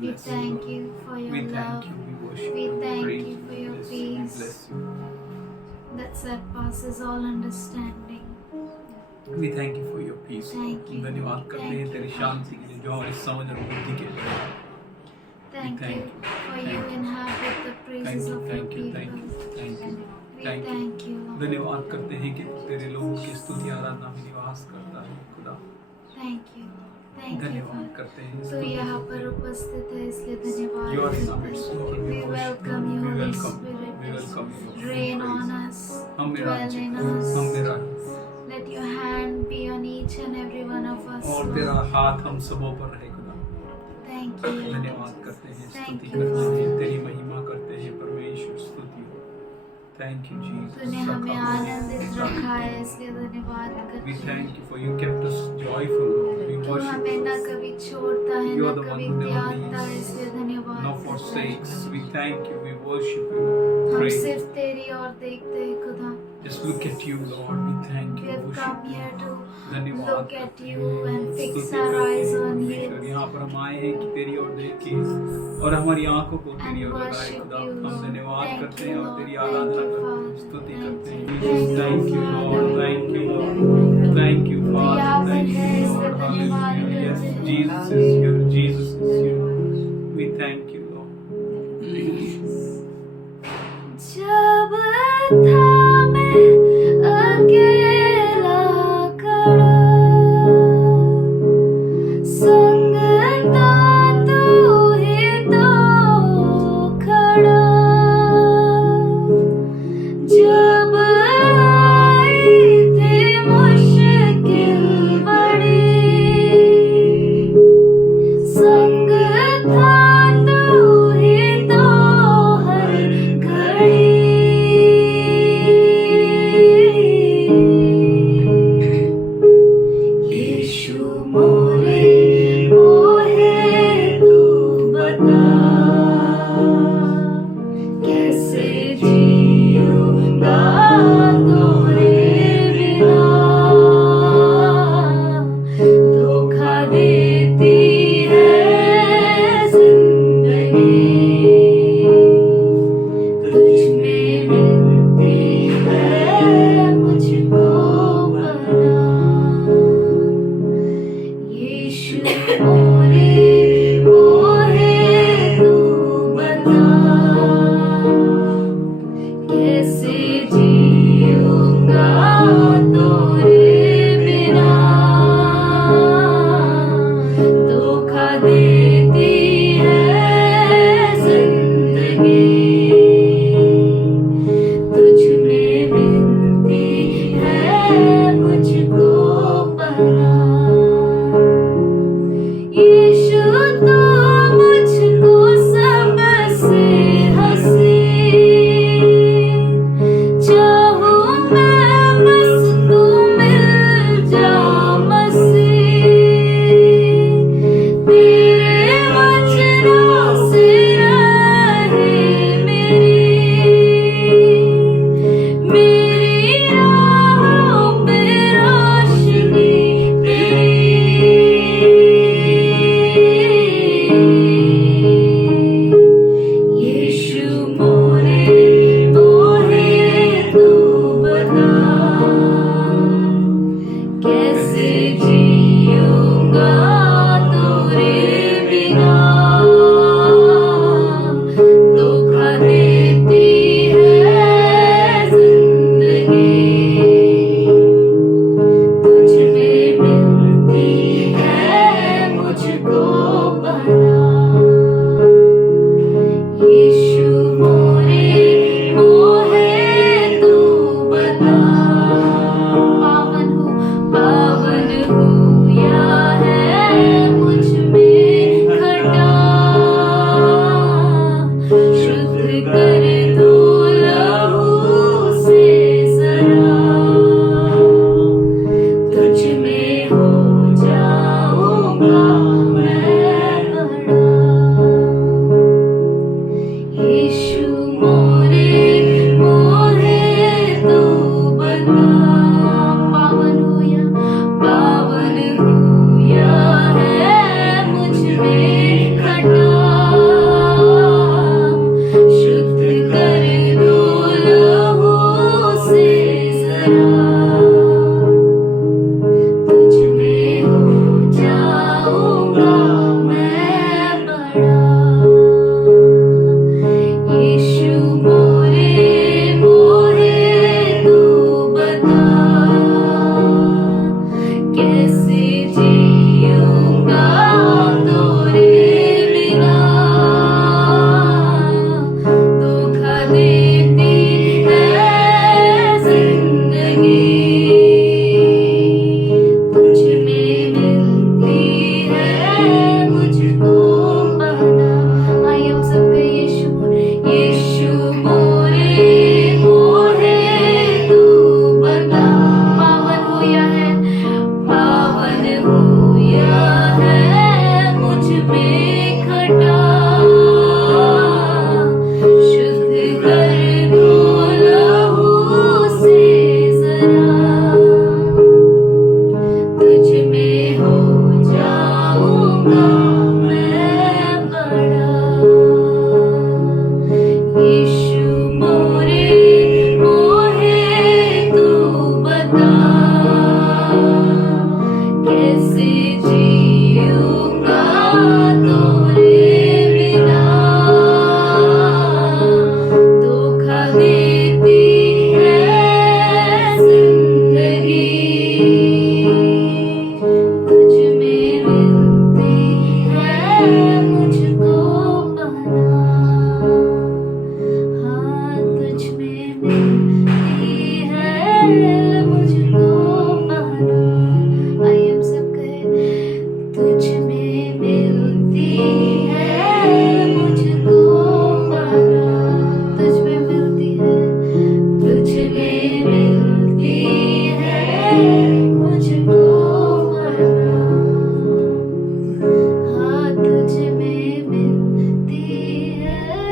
We thank you for your We love. thank you, we worship We you, we thank praise you you, for we your bless you, we peace bless you. that surpasses all understanding. We thank you for your peace. Thank you. धन्यवाद करते Thank हैं you, तेरी Father. शांति के लिए जो हमारी समझ और बुद्धि के लिए। Thank thank you you. for Thank you you. inhabit the praises of your Thank you, people. thank you, thank you, We thank you. thank you, Lord. धन्यवाद करते हैं कि तेरे लोगों की स्तुति आराधना में निवास करता है खुदा। Thank you. Thank you, धन्यवाद Father. करते हैं तो स्तुति यहाँ करते पर हैं। उपस्थित है इसलिए धन्यवाद You are in करते our midst, हैं. Lord. We We worship you. welcome you, We Holy welcome you. Spirit. We welcome you. We Rain praise on you. us. हम में Dwell राज्य in करो, us. हम में राज्य Let your hand be on each and every one of us. और तेरा Lord. हाथ हम सबों पर रहे खुदा। Thank you. धन्यवाद करते हैं, Thank स्तुति you, करते हैं, Father. तेरी महिमा करते हैं परमेश्वर, स्तुति हो। Thank you, Jesus. तूने हमें आनंदित रखा है इसलिए धन्यवाद करते We हैं. thank you for you kept us joyful, Lord. We तू worship हमें न you. कभी छोड़ता है You न are the one कभी who never त्यागता है इसलिए leaves, धन्यवाद nor करते हैं. forsakes. We thank you. We worship you, Lord. हम Praise you. सिर्फ तेरी ओर देखते हैं खुदा. Just look at you, Lord. We thank We you. have Worship come you. here to धन्यवाद look at करते you हैं, and fix स्तुति our करते eyes हैं on परमेश्वर। you यहाँ पर हम आए हैं कि तेरी ओर देखें और हमारी आंखों को तेरी and ओर लगाए worship खुदा। you, हम Lord. धन्यवाद Thank करते you, हैं और Lord. तेरी Thank आराधना you, करते हैं, Father. स्तुति Thank करते हैं। you. Thank you, Father. Lord. Thank you, Lord. Thank you, तो Father. यहाँ पर Thank है you, इसलिए Lord. धन्यवाद Hallelujah. Yes, करते हैं. Jesus is here. Jesus is here. We thank you, Lord. जब था मैं अकेला खड़ा, संग था तू ही तो खड़ा. जब आई थी मुश्किल बड़ी, संग था तू ही तो हर घड़ी.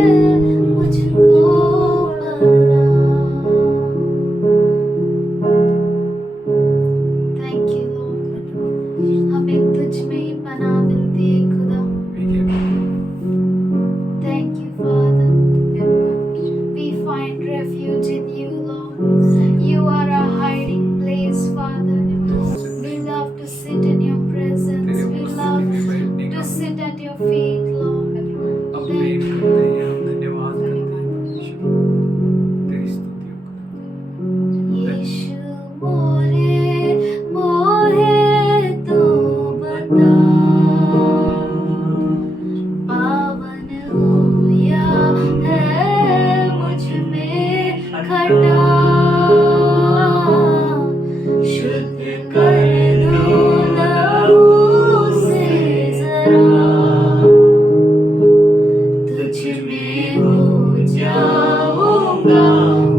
मुझको बना। थैंक यू लॉर्ड, हमें तुझ में ही पनाह मिलती है खुदा। Thank you, Father. We find refuge in you, Lord. You are our hiding place, Father. We love to sit in your presence. We love to sit at your feet, Lord. हम प्रेम करते हैं, हम धन्यवाद करते हैं परमेश्वर, तेरी स्तुतियों का। यीशु मोरे मोहे तू बता, पावन हुआ है मुझ में खटा, शुद्ध कर दो लहू से जरा, तुझ में हो जाऊंगा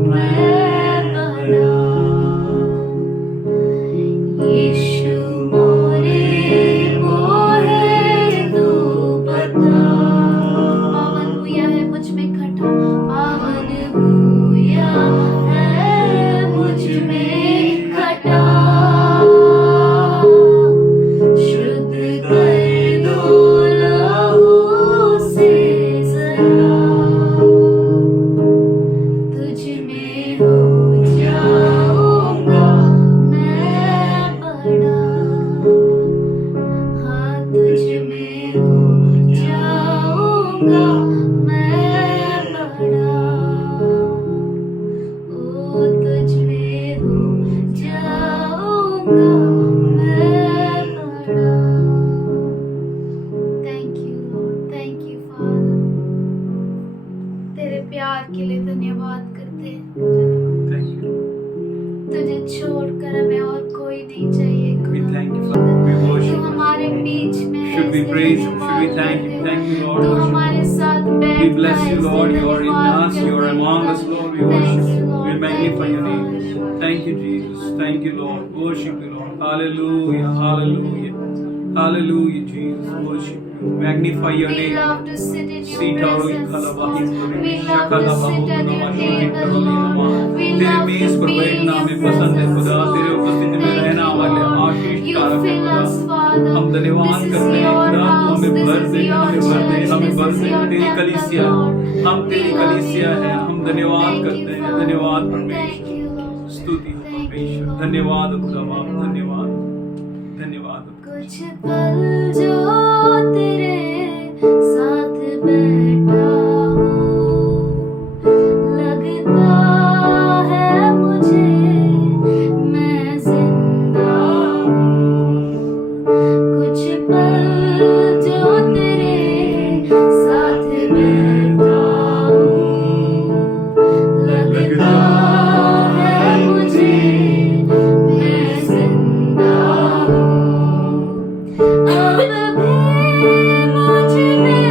मैं बड़ा। यीशु मोरे मोहे तू बता, पावन हुआ है मुझ में खटा, पावन हुआ है मुझ में खटा, शुद्ध कर दो लहू से जरा, तुझ में हो जाऊंगा मैं बड़ा। हाँ, तुझ में हो जाऊंगा मैं बड़ा। ओ तुझ में हो जाऊंगा मैं बड़ा। Thank you Lord, thank you father. तेरे प्यार के लिए धन्यवाद करते हैं। Thank you. तुझे छोड़कर हमें और कोई नहीं चाहिए We खुदा। thank you, Father. We तू worship you. हमारे बीच में है, Should we इसलिए praise you? धन्यवाद Should we thank करते you? हैं। Thank you, Lord. तू Worship हमारे साथ you. We बैठता bless है, you, इसलिए Lord. You are in धन्यवाद us. You are करते हैं among खुदा। us, Lord. We Thank worship you, you. Lord. We Thank magnify you, your name. Father. Thank you, Jesus. Thank you, Lord. Worship you, Lord. Hallelujah. Hallelujah. Hallelujah, Jesus. Worship you. Magnify your We name. love to sit in your Sita Rohi presence, Kalabahi Lord. Kuri We love to Shakala sit at Bahu your Namashi table, Karoli Nama Lord. We तेरे love मेज to पर be in बैठना your हमें पसंद है presence, खुदा तेरे Lord. उपस्थिति में Thank रहना you, वाले Lord. आशीष You कारक है fill खुदा us, Father. हम धन्यवाद This is करते हैं your खुदा तू house. हमें This भर is दे your हमें भर दे church. हमें This भर is दे your तेरी temple, कलीसिया Lord. हम We तेरी love कलीसिया you, है Lord. हम धन्यवाद Thank करते you, हैं Father. धन्यवाद Thank परमेश्वर you, Lord. स्तुति हो Thank you, परमेश्वर Lord. धन्यवाद खुदा धन्यवाद धन्यवाद कुछ पल जो तेरे साथ बैठा हूँ, लगता है मुझे मैं जिंदा हूँ। कुछ पल जो तेरे साथ बैठा हूँ, लगता है मुझे मैं जिंदा हूँ। अब भी मुझ में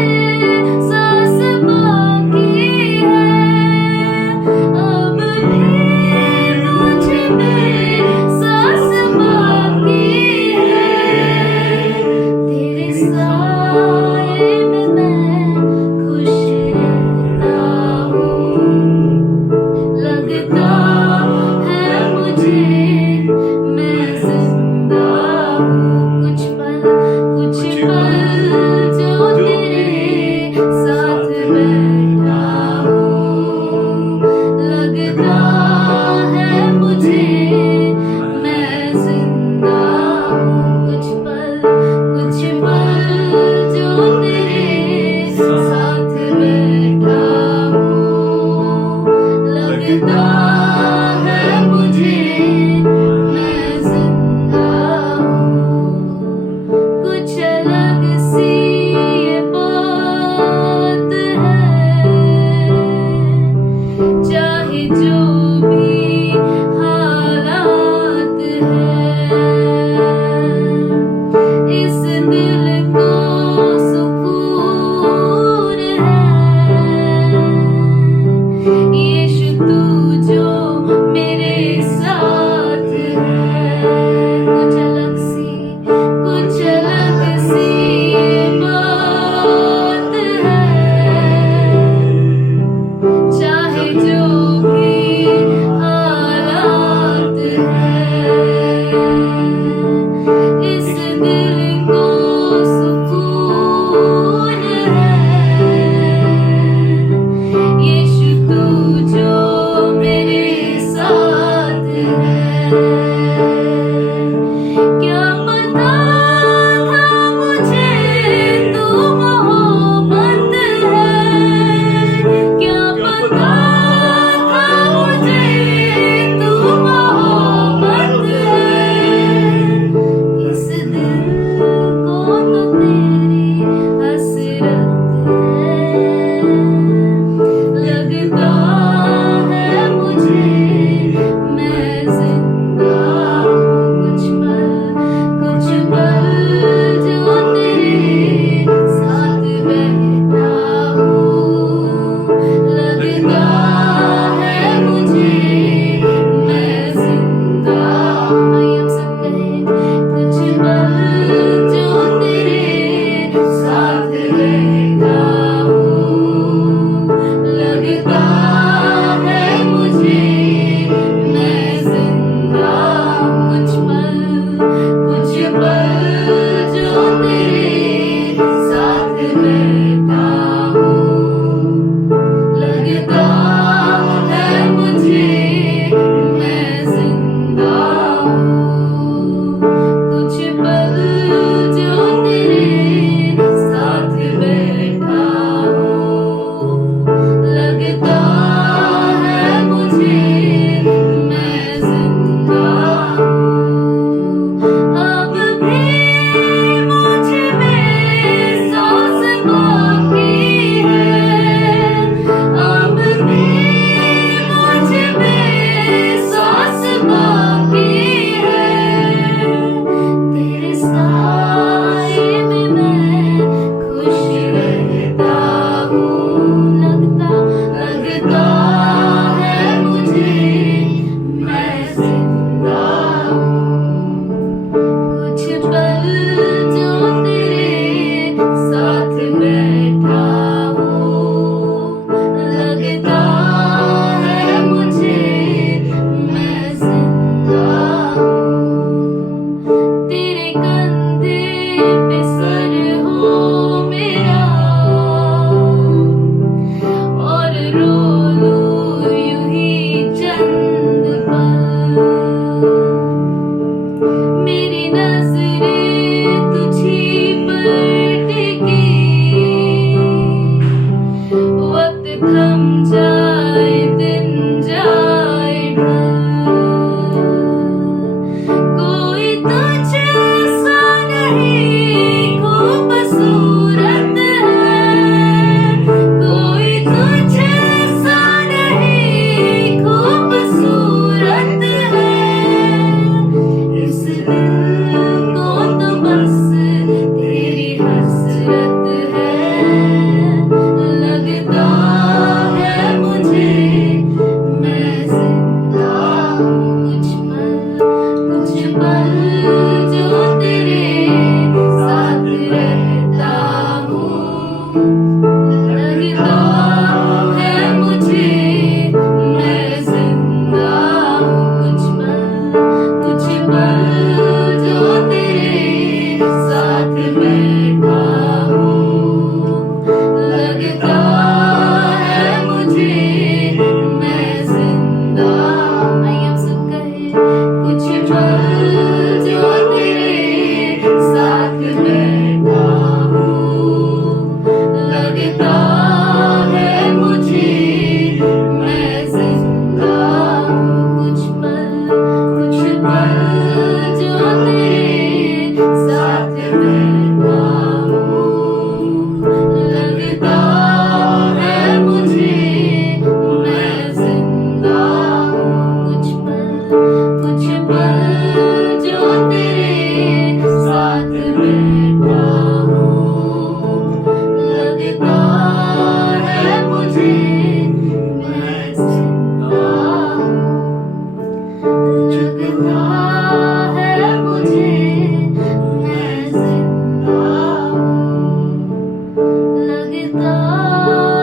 लगता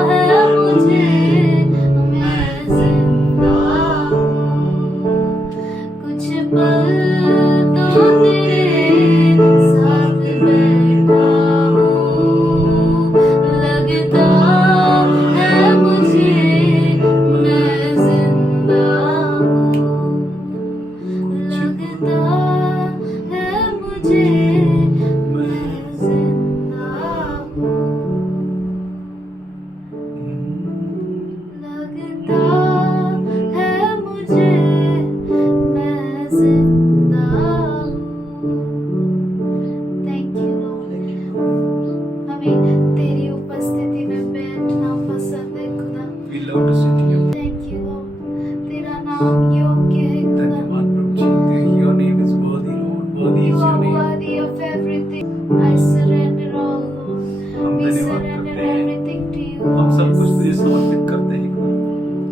है मुझे मैं जिंदा हूँ, कुछ पल तो तेरे साथ बैठा हूँ, लगता है मुझे मैं जिंदा हूँ, लगता है मुझे मैं जिंदा हूँ, लगता है मुझे मैं जिंदा हूँ। थैंक यू लॉर्ड, हमें तेरी उपस्थिति में बैठना पसंद है खुदा। We love to sit here. Thank you Lord, तेरा नाम योग्य है खुदा। धन्यवाद प्रभु जी, your name is worthy, Lord. Worthy You is your are name. worthy of everything. I surrender all, Lord. हम We धन्यवाद surrender करते हैं, everything to you. हम सब कुछ तुझे समर्पित करते हैं खुदा।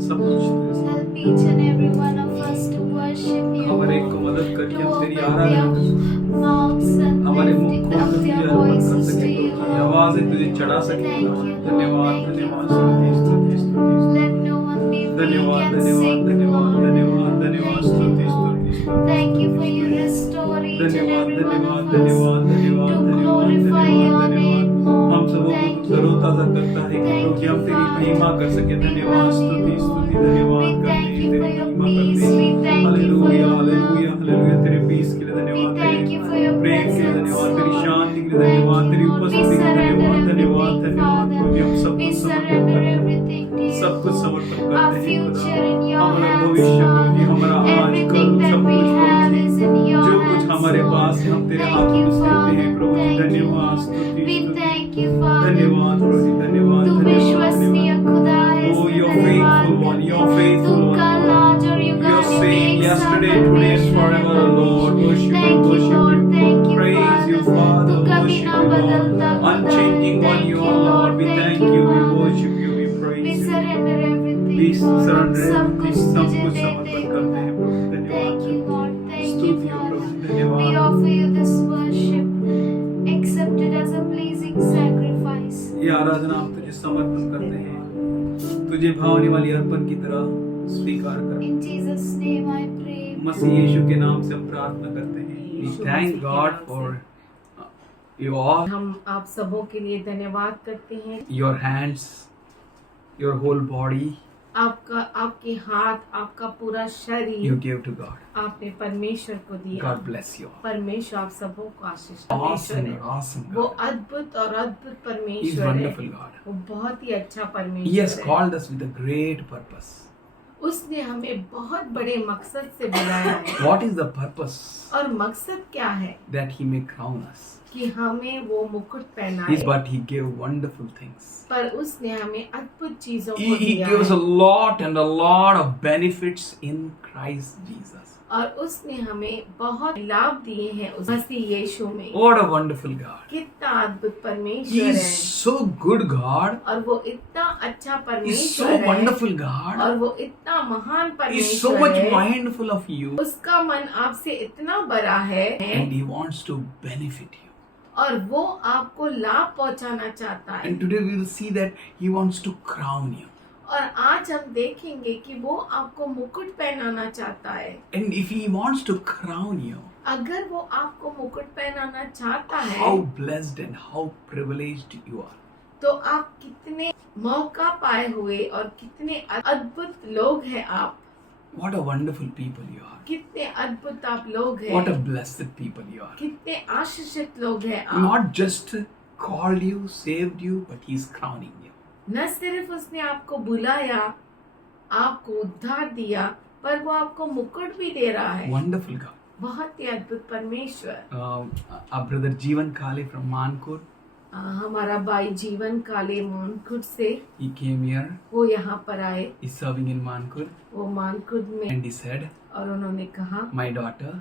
सब कुछ तुझे समर्पित। Help each and every one of us to worship you. हमारे एक को मदद करके To हम तेरी open आराधना कर their सकें, mouths and हमारे मुख lifting खोल up कर तुझे their अर्पण कर voices to सकें, you. तुझी आवाजें तुझे चढ़ा सकें। Thank you, Lord. धन्यवाद Thank you, धन्यवाद, Father. स्तुति स्तुति स्तुति। Let no one be weak धन्यवाद and धन्यवाद sick, धन्यवाद Lord. धन्यवाद धन्यवाद, Thank you, स्तुति Lord. स्तुति स्तुति। Thank you for you restore each and धन्यवाद every one धन्यवाद of us धन्यवाद धन्यवाद to धन्यवाद glorify your धन्यवाद name, Lord. हम सबों को Thank तू you. तरोताजा करता है कि Thank प्रभु जी you, हम तेरी Father. महिमा कर सके। We धन्यवाद love you, स्तुति Lord. स्तुति धन्यवाद We करते thank हैं, you तेरी for your महिमा करते peace. हैं। We thank you for hallelujah your hallelujah love. Hallelujah, तेरे पीस के लिए धन्यवाद, We तेरे thank you for your प्रेम के लिए presence, धन्यवाद, तेरी Lord. शांति के लिए Thank धन्यवाद, you, तेरी Lord. We उपस्थिति के लिए surrender धन्यवाद धन्यवाद everything, धन्यवाद। Father. प्रभु जी हम सब We कुछ समर्पित surrender करते हैं, everything to you, सब कुछ Lord. समर्पण Our करते हैं future खुदा। in your हमारा hands, भविष्य प्रभु जी, हमारा Father. आज कल Everything that सब we कुछ प्रभु have ji, is in your जो कुछ hands, हमारे Lord. पास है हम तेरे Thank हाथों you, में सौंपते Father. हैं प्रभु जी। Thank you, धन्यवाद Lord. स्तुति We स्तुति। thank you, Father. धन्यवाद प्रभु जी, धन्यवाद तू धन्यवाद विश्वसनीय धन्यवाद। खुदा है, Oh, इसलिए you're धन्यवाद faithful one, करते you're हैं। faithful तू one, कल Lord. आज और You're युगान्यों same में एक साथ yesterday, today, and परमेश्वर है, forever, Lord. Worship you, Thank you, worship Lord. you. Thank you, Praise you, Father. Father. तू कभी Worship ना you, Lord. बदलता खुदा है। Unchanging one, Thank you you, are, Lord. Lord. We Thank thank you, you, we Father. worship you, we We praise you. surrender everything, We Lord. हम surrender सब कुछ everything, सब तुझे कुछ देते समर्पण हैं, करते खुदा। हैं प्रभु। धन्यवाद Thank you, करते Lord. हैं। Thank you, स्तुति हो Father. प्रभु जी, We धन्यवाद। offer you this worship. Accept it as a pleasing sacrifice. ये आराधना हम तुझे समर्पण करते हैं, तुझे भावने वाली अर्पण की तरह स्वीकार कर। In Jesus' name I pray. मसीह यीशु के नाम से हम प्रार्थना करते हैं। We यीशु thank मसीह के God नाम for से। your हम आप सबों के लिए धन्यवाद करते हैं। your hands, your whole body आपके हाथ, आपका पूरा you शरीर gave to God. आपने परमेश्वर को दिया। God bless you all. परमेश्वर आप सबों को आशीष दे। Awesome परमेश्वर है। God, awesome वो God. अद्भुत और अद्भुत He's परमेश्वर है। wonderful God. वो बहुत ही अच्छा He has परमेश्वर है। called us with a great purpose. उसने हमें बहुत बड़े मकसद से बुलाया है। What is the purpose? और मकसद क्या है? That He may crown us. कि हमें वो मुकुट पहनाए। But He gave wonderful things. पर उसने हमें अद्भुत चीजों को He दिया gives है। a lot and a lot of benefits in Christ Jesus. और उसने हमें बहुत लाभ दिए हैं उस मसीह यीशु में। What a wonderful God. कितना अद्भुत He परमेश्वर is है। so good God. और वो इतना अच्छा He is परमेश्वर so है। wonderful God. और वो इतना महान He is so परमेश्वर much है। mindful of you. उसका मन आपसे इतना बड़ा है And He wants to benefit you. और वो आपको लाभ पहुंचाना चाहता है। And today we will see that He wants to crown you. और आज हम देखेंगे कि वो आपको मुकुट पहनाना चाहता है। And if He wants to crown you, अगर वो आपको मुकुट पहनाना चाहता है how blessed and how privileged you are. तो आप कितने मौका पाए हुए और कितने अद्भुत लोग हैं आप। What a wonderful people you are. कितने अद्भुत आप लोग हैं। What a blessed people you are. कितने आशीषित लोग हैं आप। Not just called you, saved you, but He's crowning you. न सिर्फ उसने आपको बुलाया, आपको उद्धार दिया, पर वो आपको मुकुट भी दे रहा है। Wonderful God. बहुत ही अद्भुत परमेश्वर। Our brother Jeevan Kale from Mankur, हमारा भाई जीवन काले मानकुट से he came here, वो यहाँ पर आए। he's serving in Mankur, वो मानकुट में and he said, और उन्होंने कहा my daughter,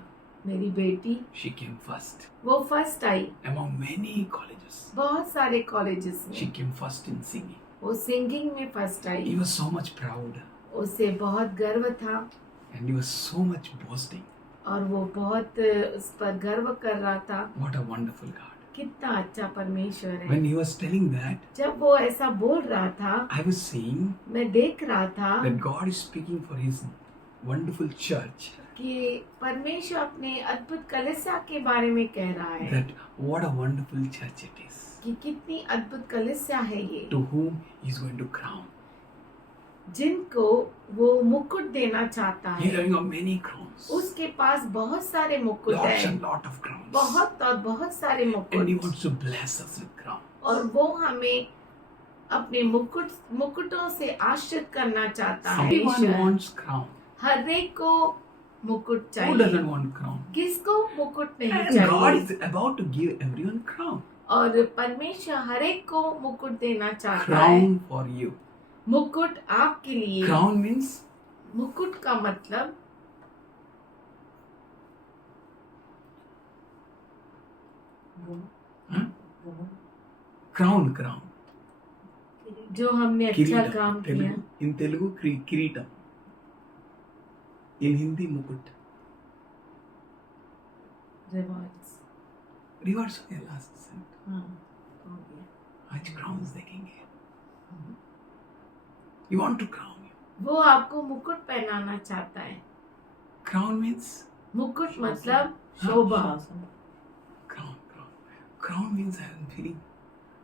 मेरी बेटी she came first. वो फर्स्ट आई। Among many colleges, बहुत सारे कॉलेजेस she में came first in singing. वो सिंगिंग में first He I. was so much proud, उसे बहुत गर्व था and he was so much boasting. और वो बहुत उस पर गर्व कर रहा था। What a wonderful God. कितना अच्छा परमेश्वर है। When he was telling that, जब वो ऐसा बोल रहा था, I was saying मैं देख रहा था that God is speaking for his wonderful church. कि परमेश्वर अपने अद्भुत कलीसिया के बारे में कह रहा है That what a wonderful church it is. कि कितनी अद्भुत कलीसिया है ये, To whom he is going to crown. जिनको वो मुकुट देना चाहता He is है। having many crowns. उसके पास बहुत सारे मुकुट Lots हैं, and lot of crowns. बहुत और बहुत सारे And he मुकुट, wants to bless us with crowns. और वो हमें अपने मुकुटों से आश्रित करना चाहता है। Everyone wants crown. हर एक को मुकुट Who चाहिए, doesn't want crown? किसको मुकुट नहीं And God चाहिए। is about to give everyone crown. और परमेश्वर हर एक को मुकुट देना चाहता है। Crown for you. मुकुट आपके लिए। Crown means मुकुट का मतलब crown, crown. जो हमने अच्छा Kiritam. काम किया। Telugu, in Telugu, kiritam. In Hindi, mukut. Rewards. Rewards हो गया last cent. हाँ, हो गया। आज crowns देखेंगे. You want to crown you. वो आपको मुकुट पहनाना चाहता है। Crown means मुकुट मतलब शोभा। crown, crown. Crown means I am feeling.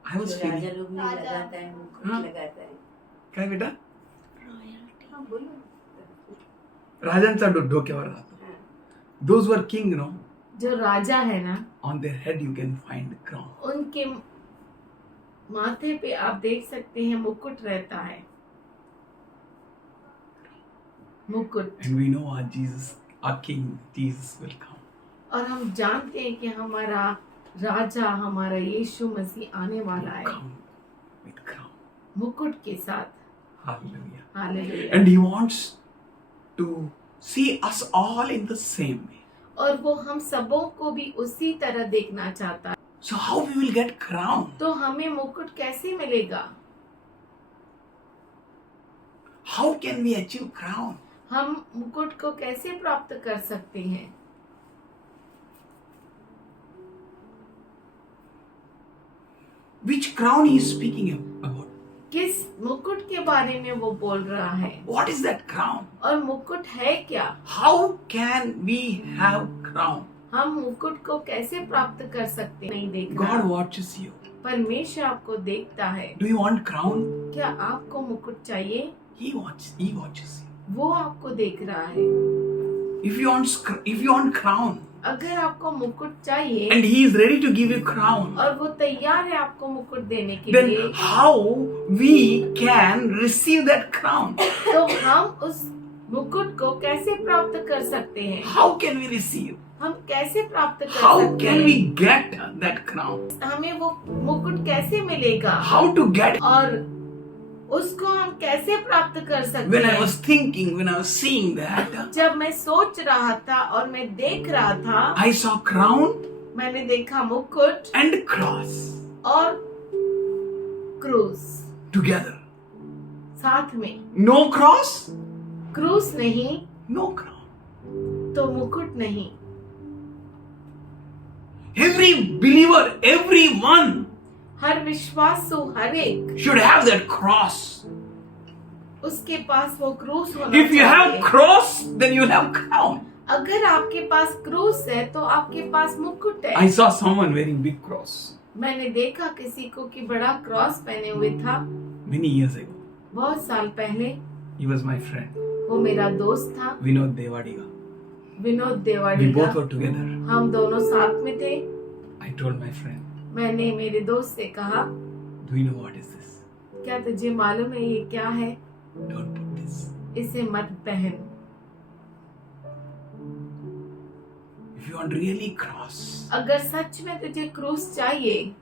I was feeling. राजा लोग नहीं लगाता है, मुकुट हाँ। लगाता है। काय बेटा? हाँ, बोलो। राजांचा डोक्यावर राहतो. Those were king, no? जो राजा है ना, On their head you can find crown. उनके माथे पे आप देख सकते हैं मुकुट रहता है। मुकुट। And we know our Jesus, our King, Jesus will come. और हम जानते हैं कि हमारा राजा, हमारा यीशु मसीह आने वाला है Come with crown. मुकुट के साथ। Hallelujah. Hallelujah. And he wants to see us all in the same way. और वो हम सबों को भी उसी तरह देखना चाहता है। So how we will get crown? तो हमें मुकुट कैसे मिलेगा? How can we achieve crown? हम मुकुट को कैसे प्राप्त कर सकते हैं? Which crown he is speaking about? किस मुकुट के बारे में वो बोल रहा है? What is that crown? और मुकुट है क्या? How can we have crown? हम मुकुट को कैसे प्राप्त कर सकते हैं? नहीं देख God रहा। watches you. परमेश्वर आपको देखता है। Do you want crown? क्या आपको मुकुट चाहिए? He watches you. वो आपको देख रहा है। If you want crown, अगर आपको मुकुट चाहिए and he is ready to give you crown, और वो तैयार है आपको मुकुट देने के then लिए, how we can receive that crown? तो हम उस मुकुट को कैसे प्राप्त कर सकते हैं? How can we receive? हम कैसे प्राप्त कर How सकते can हैं? we get that crown? हमें वो मुकुट कैसे मिलेगा? How to get? और उसको हम कैसे प्राप्त कर सकते When I हैं? was thinking, when I was seeing that, जब मैं सोच रहा था और मैं देख रहा था, I saw crown मैंने देखा मुकुट and cross और क्रूस together. साथ में। No cross, क्रूस नहीं no crown. तो मुकुट नहीं। Every believer, everyone हर विश्वासु, हर एक should have that cross. उसके पास वो क्रूस होना If you have चाहिए। cross, then you will have crown. अगर आपके पास क्रूस है तो आपके पास मुकुट है। I saw someone wearing big cross मैंने देखा किसी को कि बड़ा क्रॉस पहने हुए था many years ago. बहुत साल पहले। He was my friend, वो मेरा दोस्त था, Vinod Devadiga. Vinod We Dewadi both का। were together. हम दोनों साथ में थे। I told my friend, मैंने मेरे दोस्त से कहा, do you know what is this? क्या तुझे मालूम है ये क्या है? Don't put this. इसे मत पहन। If you want really cross, अगर सच में तुझे क्रूस चाहिए,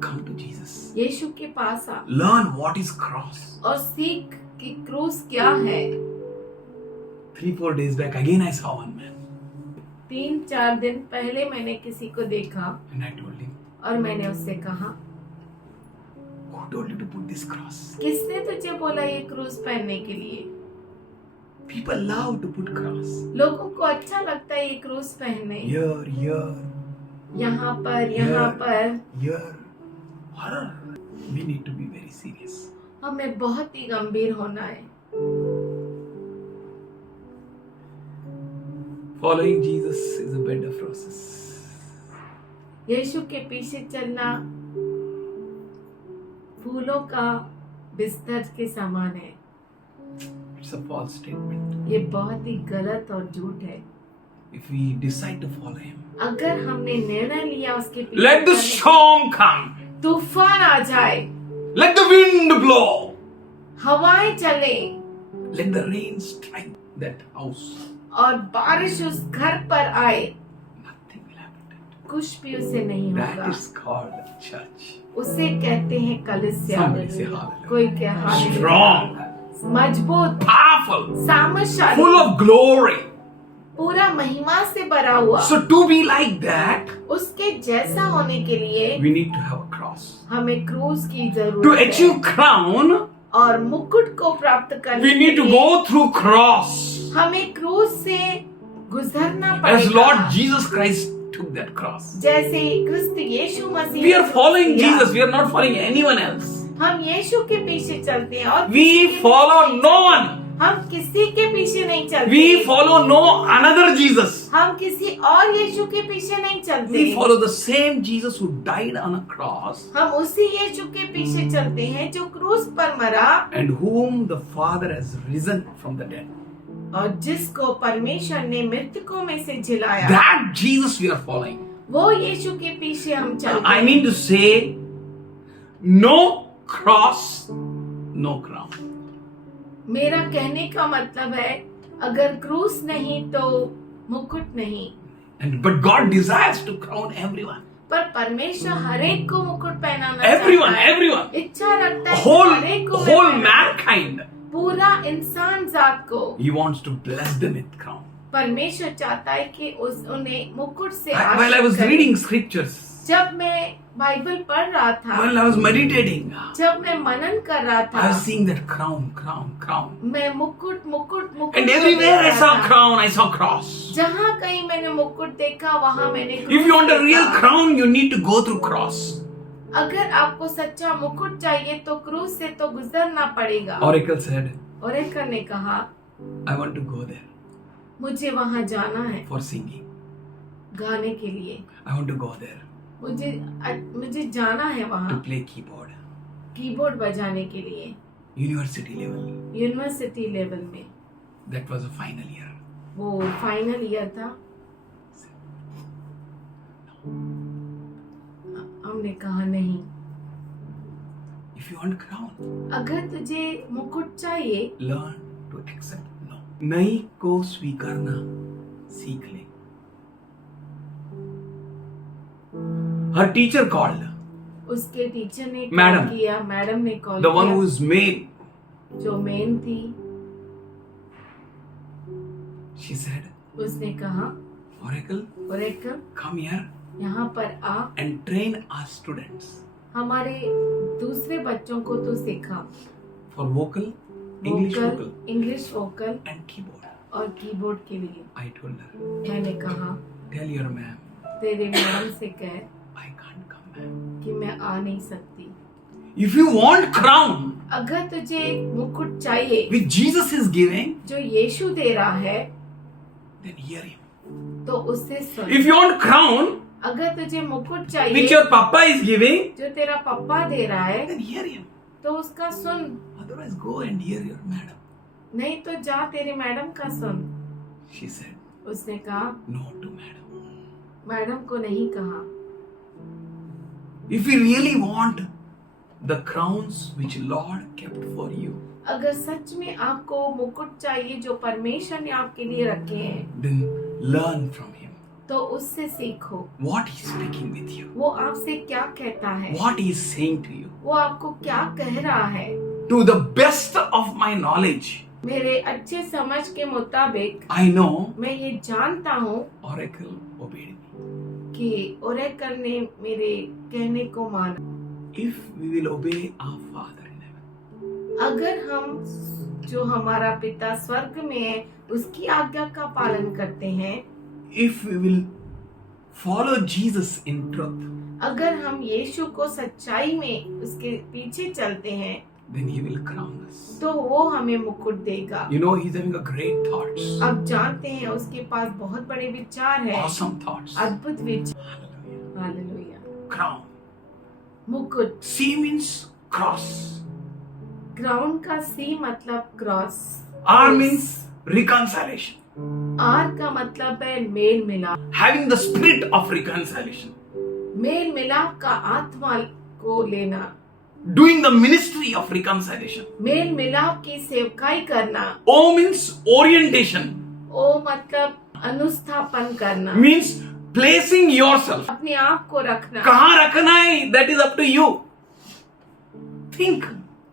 come to Jesus. यीशु के पास आ Learn what is cross. और सीख कि क्रूस क्या है। 3-4 days back, again I saw one man 3-4 दिन पहले मैंने किसी को देखा and I told him, और मैंने उससे कहा, who told you to put this cross? किसने तुझे बोला ये क्रूस पहनने के लिए? People love to put cross. लोगों को अच्छा लगता है ये क्रूस पहनने। Here, here, यहाँ पर Here, horror. We need to be very serious. हमें बहुत ही गंभीर होना है। Following Jesus is a better process. यीशु के पीछे चलना फूलों का बिस्तर के समान है। It's a false statement. ये बहुत ही गलत और झूठ है। If we decide to follow Him, अगर हमने निर्णय लिया उसके पीछे let the चलने का, storm come. तूफान आ जाए, Let the wind blow. हवाएं चले Let the rain strike that house. और बारिश उस घर पर आए, Nothing will happen. कुछ भी उसे नहीं That होगा। is called church. उसे कहते हैं कलीसिया। Somebody say hallelujah. कोई कहे हालेलुया। Strong, मजबूत, powerful, सामर्थ्यशाली, full of glory. पूरा महिमा से भरा हुआ। So to be like that, उसके जैसा होने के लिए we need to have a cross. हमें क्रूस की To जरूरत achieve है crown, और मुकुट को प्राप्त करने we need के to लिए go through cross. हमें क्रूस से गुजरना As पड़ेगा। Lord Jesus Christ took that cross. जैसे क्रिस्त यीशु मसीह We are ने following किया। Jesus. We are not following anyone else. हम यीशु के पीछे चलते हैं और We किसी के follow पीछे no one. हम किसी के पीछे नहीं चलते। We follow no another Jesus. हम किसी और यीशु के पीछे नहीं चलते। We follow the same Jesus who died on a cross हम उसी यीशु के पीछे चलते हैं जो क्रूस पर मरा and whom the Father has risen from the dead. और जिसको परमेश्वर ने मृतकों में से जिलाया। That Jesus we are following. वो यीशु के पीछे हम चलते I हैं। mean to say, no cross, no crown. मेरा कहने का मतलब है अगर क्रूस नहीं तो मुकुट नहीं, And but God desires to crown everyone. पर परमेश्वर हर एक को मुकुट पहनाना Everyone, चाहता है। everyone. इच्छा रखता है कि Whole हर एक को whole पहनाना। mankind. पूरा इंसान जात को He wants to bless them with crown. परमेश्वर चाहता है कि उन्हें मुकुट से While I आशीष was करे। reading scriptures, जब मैं बाइबल पढ़ रहा था, while I was meditating, जब मैं मनन कर रहा I था, was seeing that crown, crown, crown. मैं मुकुट मुकुट मुकुट And को everywhere I देख saw रहा था। crown, I saw cross. जहाँ कहीं मैंने मुकुट देखा वहाँ मैंने If you want a क्रूस real देखा। crown, you need to go through cross. अगर आपको सच्चा मुकुट चाहिए तो क्रूस से तो गुजरना पड़ेगा। Oracle said, ओरेकल ने कहा I want to go there मुझे वहाँ जाना है for singing. गाने के लिए। I want to go there मुझे जाना है to वहाँ play keyboard. कीबोर्ड बजाने के लिए। University level. यूनिवर्सिटी लेवल में That was a final year. वो फाइनल ईयर था। हमने कहा नहीं, If you want crown, अगर तुझे मुकुट चाहिए learn to accept no. नहीं को स्वीकारना सीख ले. Her teacher called, उसके टीचर ने Madam. कॉल किया, मैडम ने कॉल the one किया, who is main. जो मेन थी। She said, उसने कहा Oracle, ओरेकल come here यहाँ पर आ, and train our students हमारे दूसरे बच्चों को तो सिखा for vocal, English vocal, English vocal and keyboard. और कीबोर्ड के लिए। I told her, मैंने कहा tell your ma'am, तेरे मैडम से कह I can't come, ma'am. कि मैं आ नहीं सकती। If you want crown, अगर तुझे मुकुट चाहिए which Jesus is giving, जो यीशु दे रहा है then hear him. तो उससे सुन। If you want crown, अगर तुझे मुकुट which चाहिए your papa is giving, जो तेरा पापा दे रहा है then hear him. तो उसका सुन, Otherwise, go and hear your madam. नहीं तो जा तेरे मैडम का सुन। She said, उसने कहा no to madam. मैडम को नहीं कहा। If you really want the crowns which Lord kept for you, अगर सच में आपको मुकुट चाहिए जो परमेश्वर ने आपके लिए रखे हैं then learn from him. तो उससे सीखो। What he is speaking with you. वो आपसे क्या कहता है, What he is saying to you. वो आपको क्या कह रहा है। To the best of my knowledge, मेरे अच्छे समझ के मुताबिक I know मैं ये जानता हूँ Oracle obeyed me. कि ओरेकल ने मेरे कहने को माना। If we will obey our Father in heaven, अगर हम जो हमारा पिता स्वर्ग में है उसकी आज्ञा का पालन करते हैं, if we will follow Jesus in truth, अगर हम यीशु को सच्चाई में उसके पीछे चलते हैं then He will crown us. तो वो हमें मुकुट देगा। You know, He's having a great thoughts, आप जानते हैं उसके पास बहुत बड़े विचार है, awesome thoughts. अद्भुत विचार। Hallelujah. हालेलुया। Crown. मुकुट। C means cross. क्राउन का सी मतलब cross. R means reconciliation. Are का मतलब है मेल मिलाप। Having the spirit of reconciliation. मेल मिलाप का आत्मा को लेना। Doing the ministry of reconciliation. मेल मिलाप की सेवकाई करना। O means orientation. ओ मतलब अनुस्थापन करना। Means placing yourself. अपने आप को रखना। कहाँ रखना है? That is up to you. Think.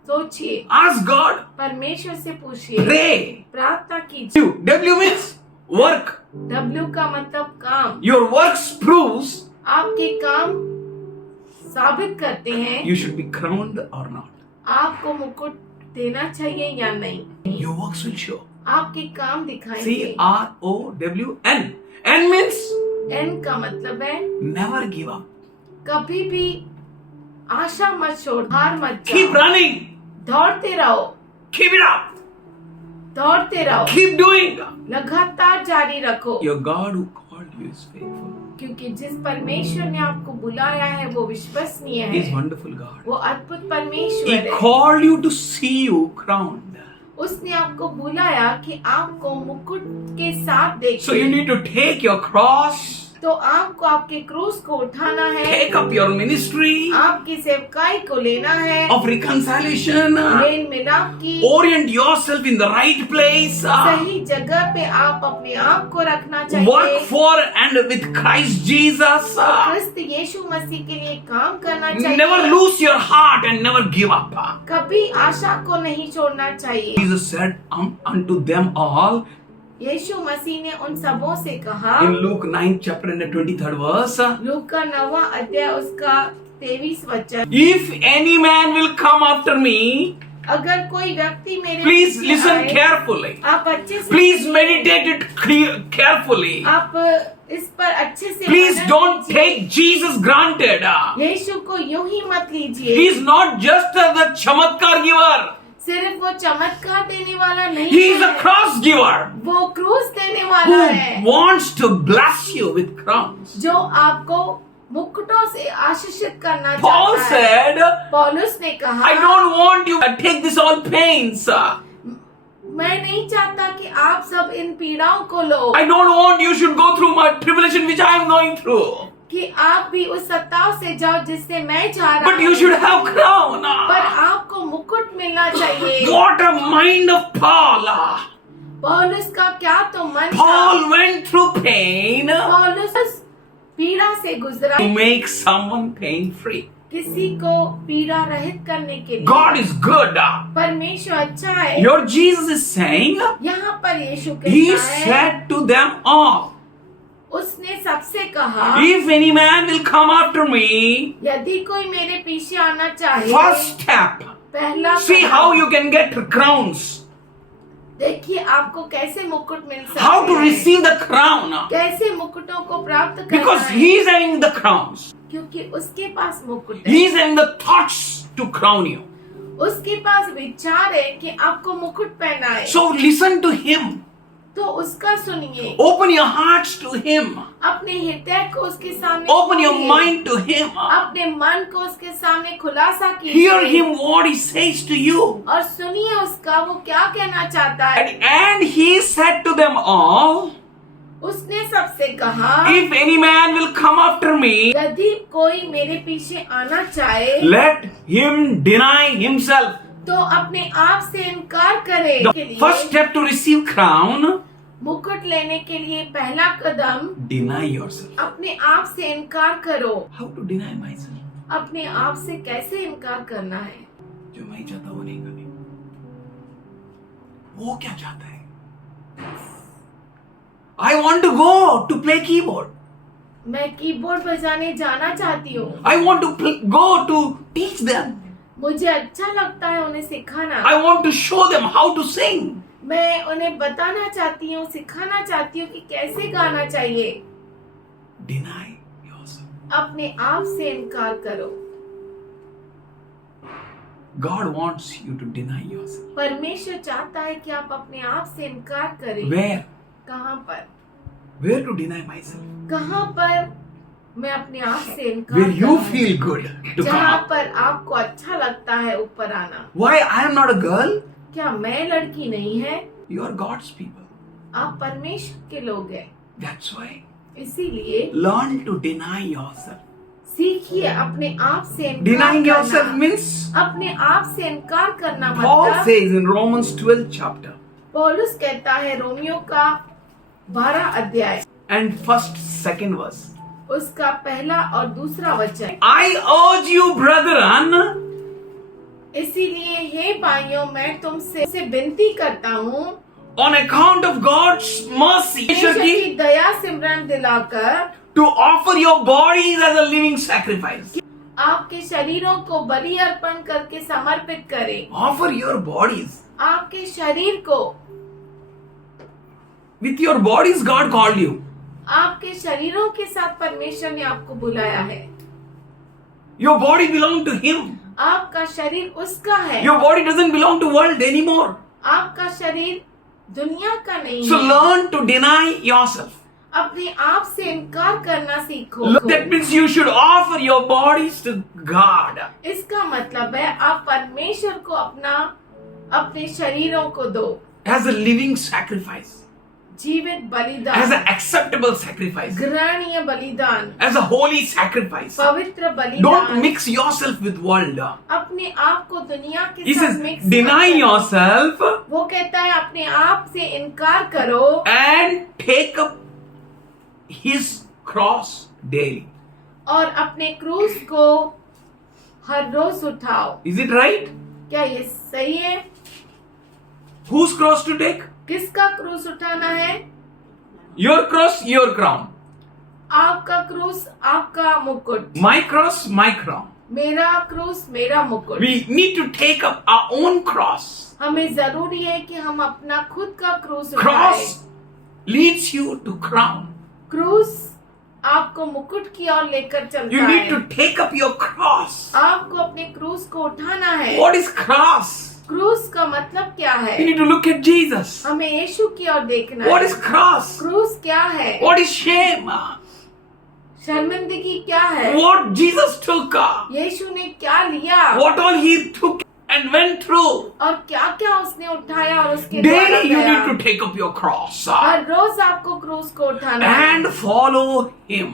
सोचिए, Ask God. परमेश्वर से पूछिए, Pray. प्रार्थना कीजिए। W means work. डब्ल्यू का मतलब काम। Your works proves आपके काम साबित करते हैं you should be crowned or not. आपको मुकुट देना चाहिए या नहीं। Your works will show. आपके काम दिखाएंगे। CROWN. N means एन का मतलब है never give up. कभी भी आशा मत छोड़, हार मत Keep जाओ, running. दौड़ते रहो, Keep it up. दौड़ते रहो, Keep doing. लगातार जारी रखो, Your God who called you is faithful. क्योंकि जिस परमेश्वर ने आपको बुलाया है वो विश्वसनीय He is है, wonderful God. वो अद्भुत He परमेश्वर है। called you to see you crowned. उसने आपको बुलाया कि आपको मुकुट के साथ So you देखे, need to take your cross, तो आपको आपके क्रूस को उठाना है, take up your ministry आपकी सेवकाई को लेना है, of reconciliation, मेल मिलाप की orient yourself in the right place, सही जगह पे आप अपने आप को रखना चाहिए। work for and with Christ Jesus. क्रिस्त यीशु मसीह के लिए काम करना चाहिए। Never lose your heart and never give up. कभी आशा को नहीं छोड़ना चाहिए। Jesus said unto them all यीशु मसीह ने उन सबों से कहा, in Luke 9th chapter and the 23rd verse, लूका का 9वां अध्याय उसका 23 वचन, if any man will come after me, अगर कोई व्यक्ति मेरे please पीछे listen आए, carefully. आप अच्छे से Please meditate it carefully. आप इस पर अच्छे से Please मनन don't कीजिए। take Jesus granted. यीशु को यूं ही मत लीजिए। He is not just the chamatkar giver. सिर्फ वो चमत्कार देने वाला नहीं He is a है, cross giver वो क्रूस देने वाला है, who wants to bless you with crowns. जो आपको मुकुटों से आशीषित करना Paul चाहता है। said, पौलुस ने कहा, I don't want you to take this all pains. मैं नहीं चाहता कि आप सब इन पीड़ाओं को लो, I don't want you should go through my tribulation which I am going through. कि आप भी उस सताव से जाओ जिससे मैं जा रहा But you हूँ, should have crown. पर आपको मुकुट मिलना चाहिए। What a mind of Paul. पौलुस का क्या तो मन था। Paul went through pain पौलुस पीड़ा से गुजरा, to make someone pain free. किसी को पीड़ा रहित करने के लिए। God is good. परमेश्वर अच्छा है। Your Jesus is saying, यहाँ पर यीशु He कहता है, said to them all, उसने सबसे कहा, if any man will come after me, यदि कोई मेरे पीछे आना चाहे, first step, पहला see Kadam, how you can get crowns, देखिए आपको कैसे मुकुट मिल सकते how to हैं, receive the crown, कैसे मुकुटों को प्राप्त करना because है, He is having the crowns. क्योंकि उसके पास मुकुट He है, is having the thoughts to crown you. उसके पास विचार है कि आपको मुकुट पहनाए, So listen to Him. तो उसका सुनिए, Open your hearts to Him. अपने हृदय को उसके सामने Open your खोलिए, mind to Him. अपने मन को उसके सामने खुलासा Hear कीजिए Him what He says to you. और सुनिए उसका वो क्या कहना चाहता है। And He said to them all, उसने सबसे कहा, if any man will come after me, यदि कोई मेरे पीछे आना चाहे let him deny himself. तो अपने आप से इनकार करे। के The लिए first step to receive crown, मुकुट लेने के लिए पहला कदम deny yourself. अपने आप से इनकार करो। How to deny myself? अपने आप से कैसे इनकार करना है? जो मैं चाहता वो नहीं करनी। वो क्या चाहता है? I want to go to play keyboard. मैं कीबोर्ड बजाने जाना चाहती हूँ, I want to go to teach them. मुझे अच्छा लगता है उन्हें सिखाना, I want to show them how to sing. मैं उन्हें बताना चाहती हूँ, सिखाना चाहती हूँ कि कैसे गाना चाहिए। Deny. अपने आप से इनकार करो। God wants you to deny yourself. परमेश्वर चाहता है कि आप अपने आप से इनकार करें। Where? कहाँ पर? Where to deny myself? कहाँ पर मैं अपने आप से इनकार Where you करूं? feel good to come जहाँ up. पर आपको अच्छा लगता है ऊपर आना। Why I am not a girl? क्या मैं लड़की नहीं है? You are God's people. आप परमेश्वर के लोग हैं। That's why. इसीलिए Learn to deny yourself. सीखिए अपने आप से इनकार Denying करना। yourself means अपने आप से इनकार करना Paul मतलब says in Romans 12 chapter पौलुस कहता है रोमियो का 12 अध्याय and first second verse. उसका पहला और दूसरा वचन। I urge you, brethren, इसीलिए हे भाइयों मैं तुमसे विनती करता हूँ on account of God's mercy, ईश्वर की दया सिमरन दिलाकर to offer your bodies as a living sacrifice. आपके शरीरों को बलि अर्पण करके समर्पित करें। Offer your bodies. आपके शरीर को, With your bodies, God called you. आपके शरीरों के साथ परमेश्वर ने आपको बुलाया है। Your body belongs to Him. आपका शरीर उसका है। Your body doesn't belong to world anymore. आपका शरीर दुनिया का नहीं So है। learn to deny yourself. अपने आप से इनकार करना सीखो। That means you should offer your bodies to God इसका मतलब है आप परमेश्वर को अपने शरीरों को दो as a living sacrifice, जीवित as बलिदान, an acceptable sacrifice, ग्रहणीय बलिदान, as a holy sacrifice. पवित्र Don't बलिदान। mix yourself with world. अपने आप को दुनिया के He साथ says, मिक्स deny मत करो। yourself वो कहता है अपने आप से इनकार करो and take up His cross daily. और अपने क्रूस को हर रोज उठाओ। Is it right? क्या ये सही है? Whose cross to take? किसका क्रूस उठाना है? Your cross, your crown. आपका क्रूस, आपका मुकुट। My cross, my crown. मेरा क्रूस, मेरा मुकुट। We need to take up our own cross. हमें जरूरी है कि हम अपना खुद का क्रूस उठाएं। Cross leads you to crown. क्रूस आपको मुकुट की ओर लेकर चलता You need है। to take up your cross. आपको अपने क्रूस को उठाना है। What is cross? क्रूस का मतलब क्या है? You need to look at Jesus. हमें यीशु की ओर देखना What है। is cross? क्रूस क्या है? What is shame? शर्मिंदगी क्या है? What Jesus took? यीशु ने क्या लिया What all He took and went through. और क्या क्या उसने उठाया और उसके द्वारा Daily you गया। need to take up your cross हर रोज आपको क्रूस को उठाना है and follow Him.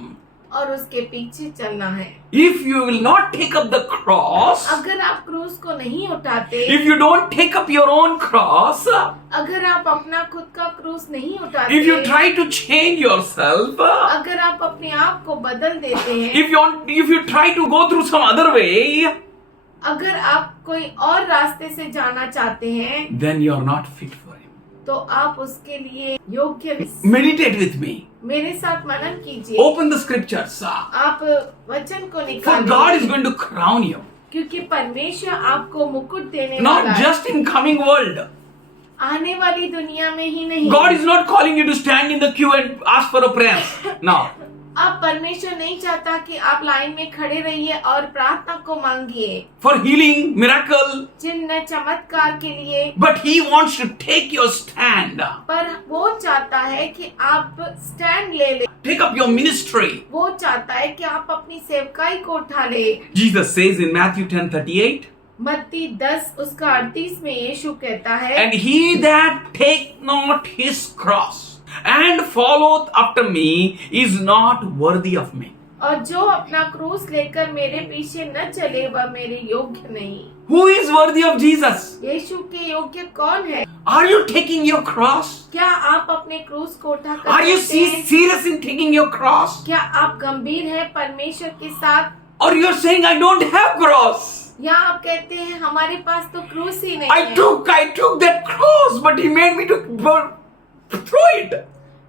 और उसके पीछे चलना है। If you will not take up the cross, अगर आप क्रूस को नहीं उठाते, if you don't take up your own cross, अगर आप अपना खुद का क्रूस नहीं उठाते, if you try to change yourself, अगर आप अपने आप को बदल देते हैं, if you try to go through some other way, अगर आप कोई और रास्ते से जाना चाहते हैं, then you are not fit for Him. तो आप उसके लिए योग्य नहीं। Meditate with me. मेरे साथ मनन कीजिए। Open the scriptures. आप वचन को For God is निकालिए going to crown you. क्योंकि परमेश्वर आपको मुकुट देने Not वाला है। just in coming world. आने वाली दुनिया में ही नहीं। God is not calling you to stand in the queue and ask for a prayer. No. अब परमेश्वर नहीं चाहता कि आप लाइन में खड़े रहिए और प्रार्थना को मांगिए For healing, miracle. चिन्ह चमत्कार के लिए, But He wants to take your stand. पर वो चाहता है कि आप स्टैंड ले ले। Take up your ministry. वो चाहता है कि आप अपनी सेवकाई को उठा ले। Jesus says in Matthew 10:38, मत्ती 10 उसका 38 में यीशु कहता है, and he that take not his cross and followeth after me is not worthy of me. और जो अपना क्रूस लेकर मेरे पीछे न चले वह मेरे योग्य नहीं। Who is worthy of Jesus? यीशु के योग्य कौन है? Are you taking your cross? क्या आप अपने क्रूस को उठाकर Are you चलते हैं? serious in taking your cross? क्या आप गंभीर हैं परमेश्वर के साथ? Or you are saying, I don't have cross. या आप कहते हैं हमारे पास तो क्रूस ही नहीं I है। took that cross, but He made me to throw it.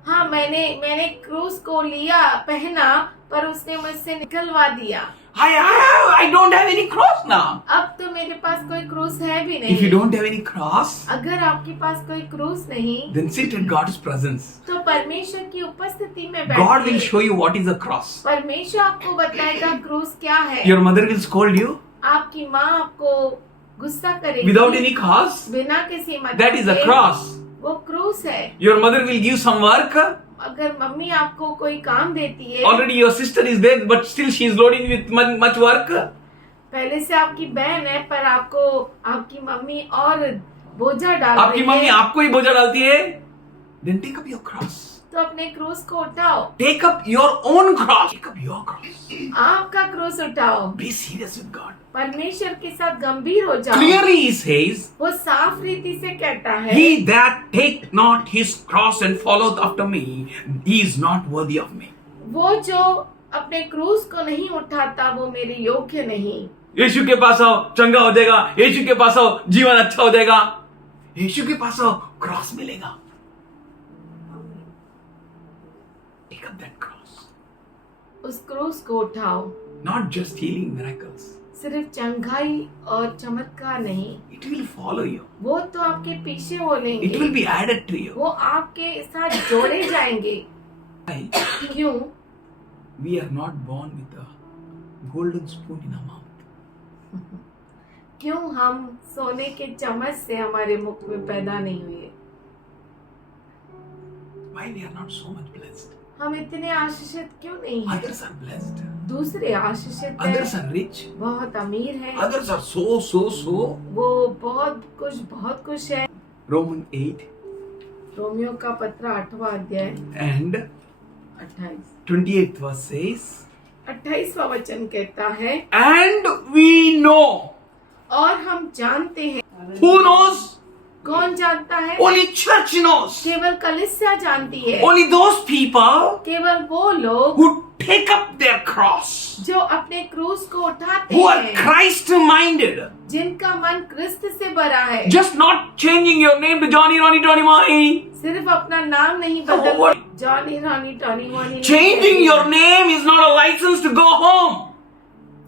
हाँ, मैंने क्रूस को लिया, पहना, पर उसने मुझसे निकलवा दिया। I don't have any cross now. अब तो मेरे पास कोई क्रूस है भी If you नहीं। don't have any cross, अगर आपके पास कोई क्रूस नहीं, then sit in God's presence. तो परमेश्वर की उपस्थिति में God will बैठिए। show you what is a cross. परमेश्वर आपको बताएगा क्रूस क्या है। Your mother will scold you आपकी माँ आपको गुस्सा करेगी without any cause. बिना किसी मतलब That is a के। cross. वो क्रूस है। Your mother will give some work. अगर मम्मी आपको कोई काम देती है, Already your sister is there, but still she is loading you with much work. पहले से आपकी बहन है, पर आपको आपकी मम्मी और बोझा डाल आपकी रही मम्मी है, आपको ही बोझा डालती है. Then take up your cross. तो अपने क्रूस को उठाओ। Take up your own cross. Take up your cross. आपका क्रूस उठाओ। Be serious with God. परमेश्वर के साथ गंभीर हो जाओ। Clearly he says, वो साफ रीति से कहता है, he that take not his cross and followeth after me, he is not worthy of me. वो जो अपने क्रूस को नहीं उठाता वो मेरे योग्य नहीं। यीशु के पास आओ, चंगा हो जाएगा। यीशु के पास आओ, जीवन अच्छा हो जाएगा। यीशु के पास आओ, क्रॉस मिलेगा। Take up that cross. उस क्रूस को उठाओ। Not just healing miracles. सिर्फ चंगाई और चमत्कार नहीं, It will follow you. वो तो आपके पीछे हो It लेंगे, will be added to you. वो आपके साथ जोड़े जाएंगे। Why? क्यों? We are not born with a golden spoon in our mouth. क्यों हम सोने के चम्मच से हमारे मुख में पैदा नहीं हुए? Why we are not so much blessed? हम इतने आशीषित क्यों नहीं हैं? Others are blessed. दूसरे आशीषित Others हैं, are rich. बहुत अमीर है, Others are so. वो बहुत कुछ है। Romans 8 रोमियो का पत्र 8वां अध्याय and 28th verse says, 28वां वचन कहता है, and we know. और हम जानते हैं। Who knows? कौन जानता है? Only church knows. केवल कलीसिया जानती है। Only those people केवल वो लोग who take up their cross, जो अपने क्रूस को उठाते who are हैं, Christ minded. जिनका मन क्रिस्त से भरा है। Just not changing your name to Johnny, Ronnie, Tony, Money. सिर्फ अपना नाम नहीं Oh, बदल, what? Johnny, Ronny, Tony, Moni. Changing your name is not a license to go home.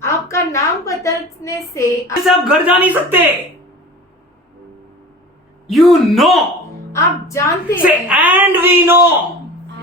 आपका नाम बदलने से इससे आप घर जा नहीं सकते. You know. आप जानते Say, हैं। and we know.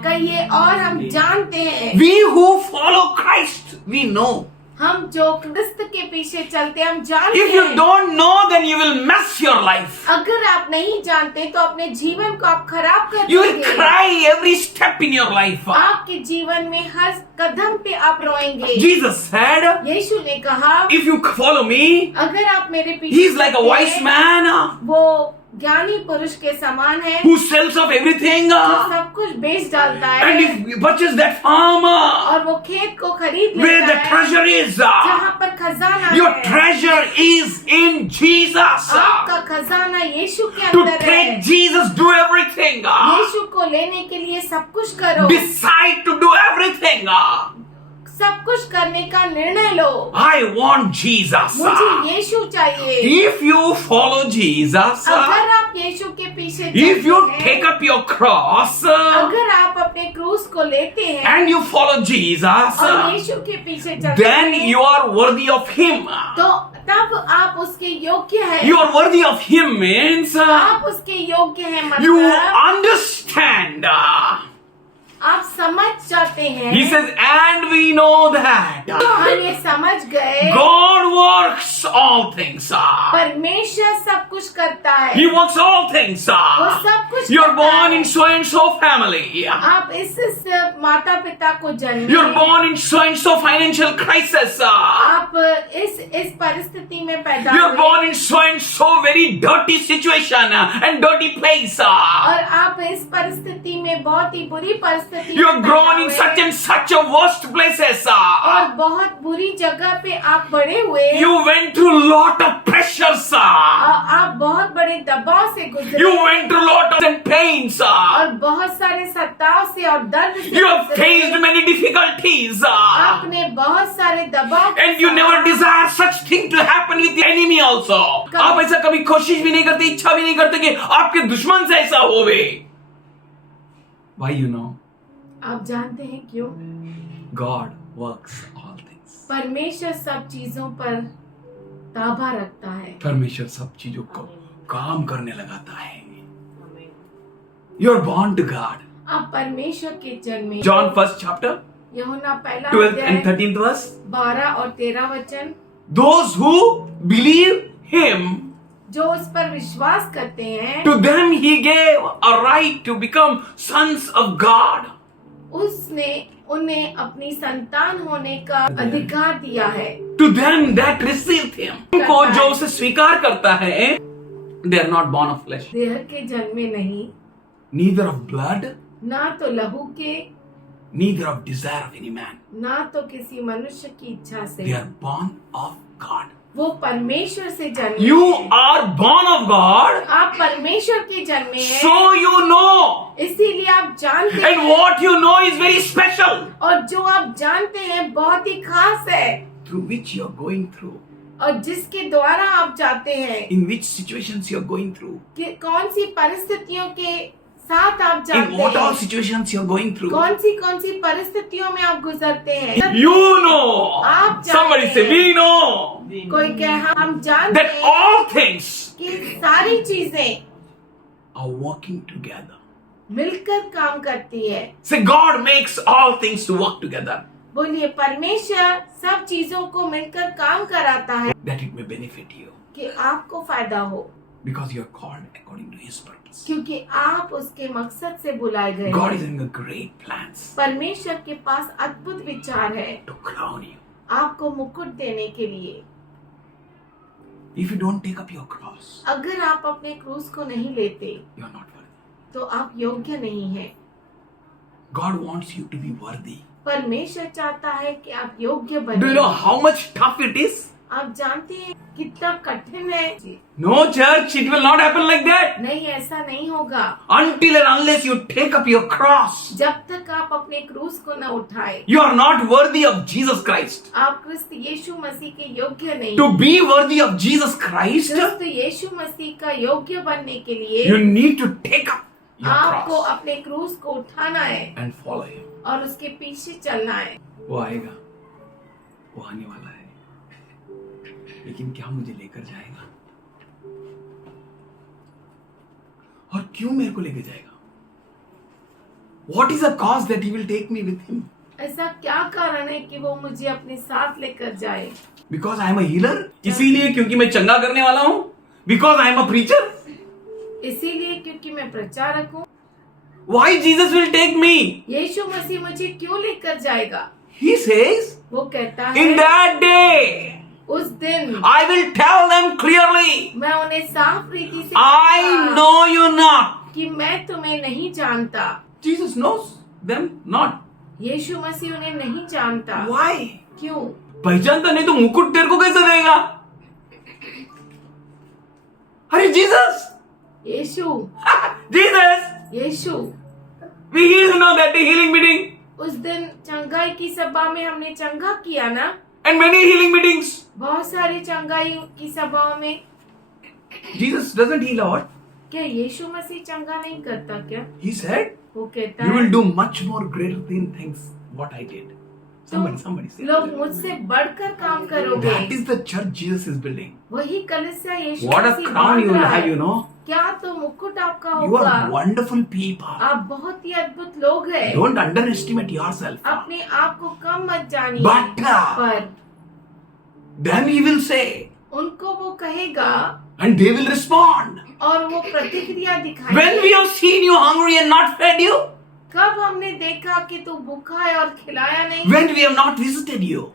कहिए, और हम जानते हैं। We who follow Christ, we know. हम जो क्रिस्त के पीछे चलते हैं, हम जानते If you हैं। don't know, then you will mess your life. अगर आप नहीं जानते तो अपने जीवन को आप खराब कर You will देंगे। cry every step in your life. आपके जीवन में हर कदम पे आप रोएंगे। Jesus said, यीशु ने कहा, if you follow me, अगर आप मेरे पीछे he is like a चलते wise हैं, man वो ज्ञानी पुरुष के समान है, who sells off everything. जो सब कुछ बेच डालता है, And if he purchases that farm और वो खेत को खरीद where लेता the है, treasure is, जहाँ पर खजाना your है। treasure is in Jesus. आपका खजाना यीशु के To अंदर है। take Jesus, do everything. यीशु को लेने के लिए सब कुछ करो, Decide to do everything. सब कुछ करने का निर्णय लो। I want Jesus. मुझे यीशु चाहिए। If you follow Jesus, अगर आप यीशु के पीछे if चलते you हैं, take up your cross अगर आप अपने क्रूस को लेते हैं and you follow Jesus, और यीशु के पीछे चलते then हैं, you are worthy of Him. तो तब आप उसके योग्य हैं। You are worthy of Him means आप उसके योग्य हैं, you मतलब understand. आप समझ जाते हैं। He says, and we know that हम ये समझ गए, God works all things. परमेश्वर सब कुछ करता है। He works all things. वो सब कुछ You're करता born है। in so and so family. आप इस माता पिता को जन्मे, You're born in so and so financial crisis. आप इस परिस्थिति में पैदा You're हुए, born in so and so very dirty situation and dirty place. और आप इस परिस्थिति में बहुत ही बुरी परिस्थिति में You're पैदा grown in हुए, such and such a worst places. और बहुत बुरी जगह पे आप बड़े हुए, You went through lot of pressures. आप बहुत बड़े दबाव से गुजरे, You went through lot of pains. और बहुत सारे सताव से और दर्द से You have गुजरे। faced many difficulties. आपने बहुत सारे दबाव को And you never सहा। desire such thing to happen with the enemy also. आप ऐसा कभी कोशिश भी नहीं करते, इच्छा भी नहीं करते कि आपके दुश्मन से ऐसा होवे. Why you know? आप जानते हैं क्यों? God works all things. परमेश्वर सब चीजों पर ताबा रखता है। परमेश्वर सब चीजों को काम करने लगाता है. You are born to God. आप परमेश्वर के जन्मे। John 1st chapter, यूहन्ना पहला 12th and अध्याय 13th verse. 12 और 13 वचन। Those who believe Him, जो उस पर विश्वास करते हैं, to them He gave a right to become sons of God. उसने उन्हें अपनी संतान होने का अधिकार दिया है। To them that received Him. उनको जो उसे स्वीकार करता है, they are not born of flesh, देह के जन्मे नहीं, neither of blood, ना तो लहू के, neither of desire of any man. ना तो किसी मनुष्य की इच्छा They से। are born of God. वो परमेश्वर से जन्मे You हैं। are born of God, आप परमेश्वर के जन्मे हैं, so you know. इसीलिए आप जानते And हैं, what you know is very special. और जो आप जानते हैं बहुत ही खास है, Through which you are going through, और जिसके द्वारा आप जाते हैं in which situations you are going through, कि कौन सी परिस्थितियों के साथ आप in जाते what all हैं, situations you are going through. कौन सी परिस्थितियों में आप गुजरते हैं। You know. आप Somebody जानते say, we know कोई कहे हम जानते that हैं all things कि सारी चीजें are working together. मिलकर काम करती है। Say, God makes all things to work together, बोलिए, परमेश्वर सब चीजों को मिलकर काम कराता है that it may benefit you, कि आपको फायदा हो, because you are called according to His purpose. क्योंकि आप उसके मकसद से बुलाए गए God हैं। is having a great plans परमेश्वर के पास अद्भुत विचार है to crown you. आपको मुकुट देने के लिए। If you don't take up your cross, अगर आप अपने क्रूस को नहीं लेते you are not worthy. तो आप योग्य नहीं हैं। God wants you to be worthy. परमेश्वर चाहता है कि आप योग्य Do you बने। know how much tough it is? आप जानते हैं कितना कठिन है। No, church, it will not happen like that. नहीं, ऐसा नहीं होगा Until and unless you take up your cross, जब तक आप अपने क्रूस को न उठाए। you are not worthy of Jesus Christ. आप क्रिस्त यीशु मसीह के योग्य नहीं। To be worthy of Jesus Christ, क्रिस्त यीशु मसीह का योग्य बनने के लिए you need to take up your आपको cross अपने क्रूस को उठाना है and follow Him. और उसके पीछे चलना है। वो आएगा, वो आने वाला है, लेकिन क्या मुझे लेकर जाएगा? और क्यों मेरे को लेकर जाएगा? What is the cause that He will take me with Him? ऐसा क्या कारण है कि वो मुझे अपने साथ लेकर जाए? Because I am a healer? इसीलिए क्योंकि मैं चंगा करने वाला हूँ? Because I am a preacher? इसीलिए क्योंकि मैं प्रचारक हूँ। Why Jesus will take me? यीशु मसीह मुझे क्यों लेकर जाएगा? He says, वो कहता in है, that day, उस दिन I will tell them clearly, मैं उन्हें साफ रीति से I कहूंगा know you not. कि मैं तुम्हें नहीं जानता। Jesus knows them not. यीशु मसीह उन्हें नहीं जानता। Why? क्यों? पहचानता नहीं तो मुकुट तेरे को कैसे देगा? अरे Jesus, Yeshu Jesus, Yeshu we healed now that day healing meeting उस दिन चंगाई की सभा में हमने चंगा किया ना। and many healing meetings. बहुत सारी चंगाई की सभाओं में Jesus doesn't heal a lot. क्या यीशु मसीह चंगा नहीं करता क्या? He said, वो कहता you will है do much more greater things what I did. Somebody say. लोग मुझसे बढ़कर काम करोगे। That is the church Jesus is building. वही कलीसिया यीशु What a Masih crown you बांध will रहा have, है। you know. क्या तो मुकुट आपका You होगा। are wonderful people. आप बहुत ही अद्भुत लोग हैं। Don't underestimate yourself. अपने आप को कम मत जानिए। But पर then He will say, उनको वो कहेगा and they will respond. और वो प्रतिक्रिया When we दिखाएंगे। have seen you hungry and not fed you, कब हमने देखा कि तू भूखा है और खिलाया नहीं? when we have not visited you,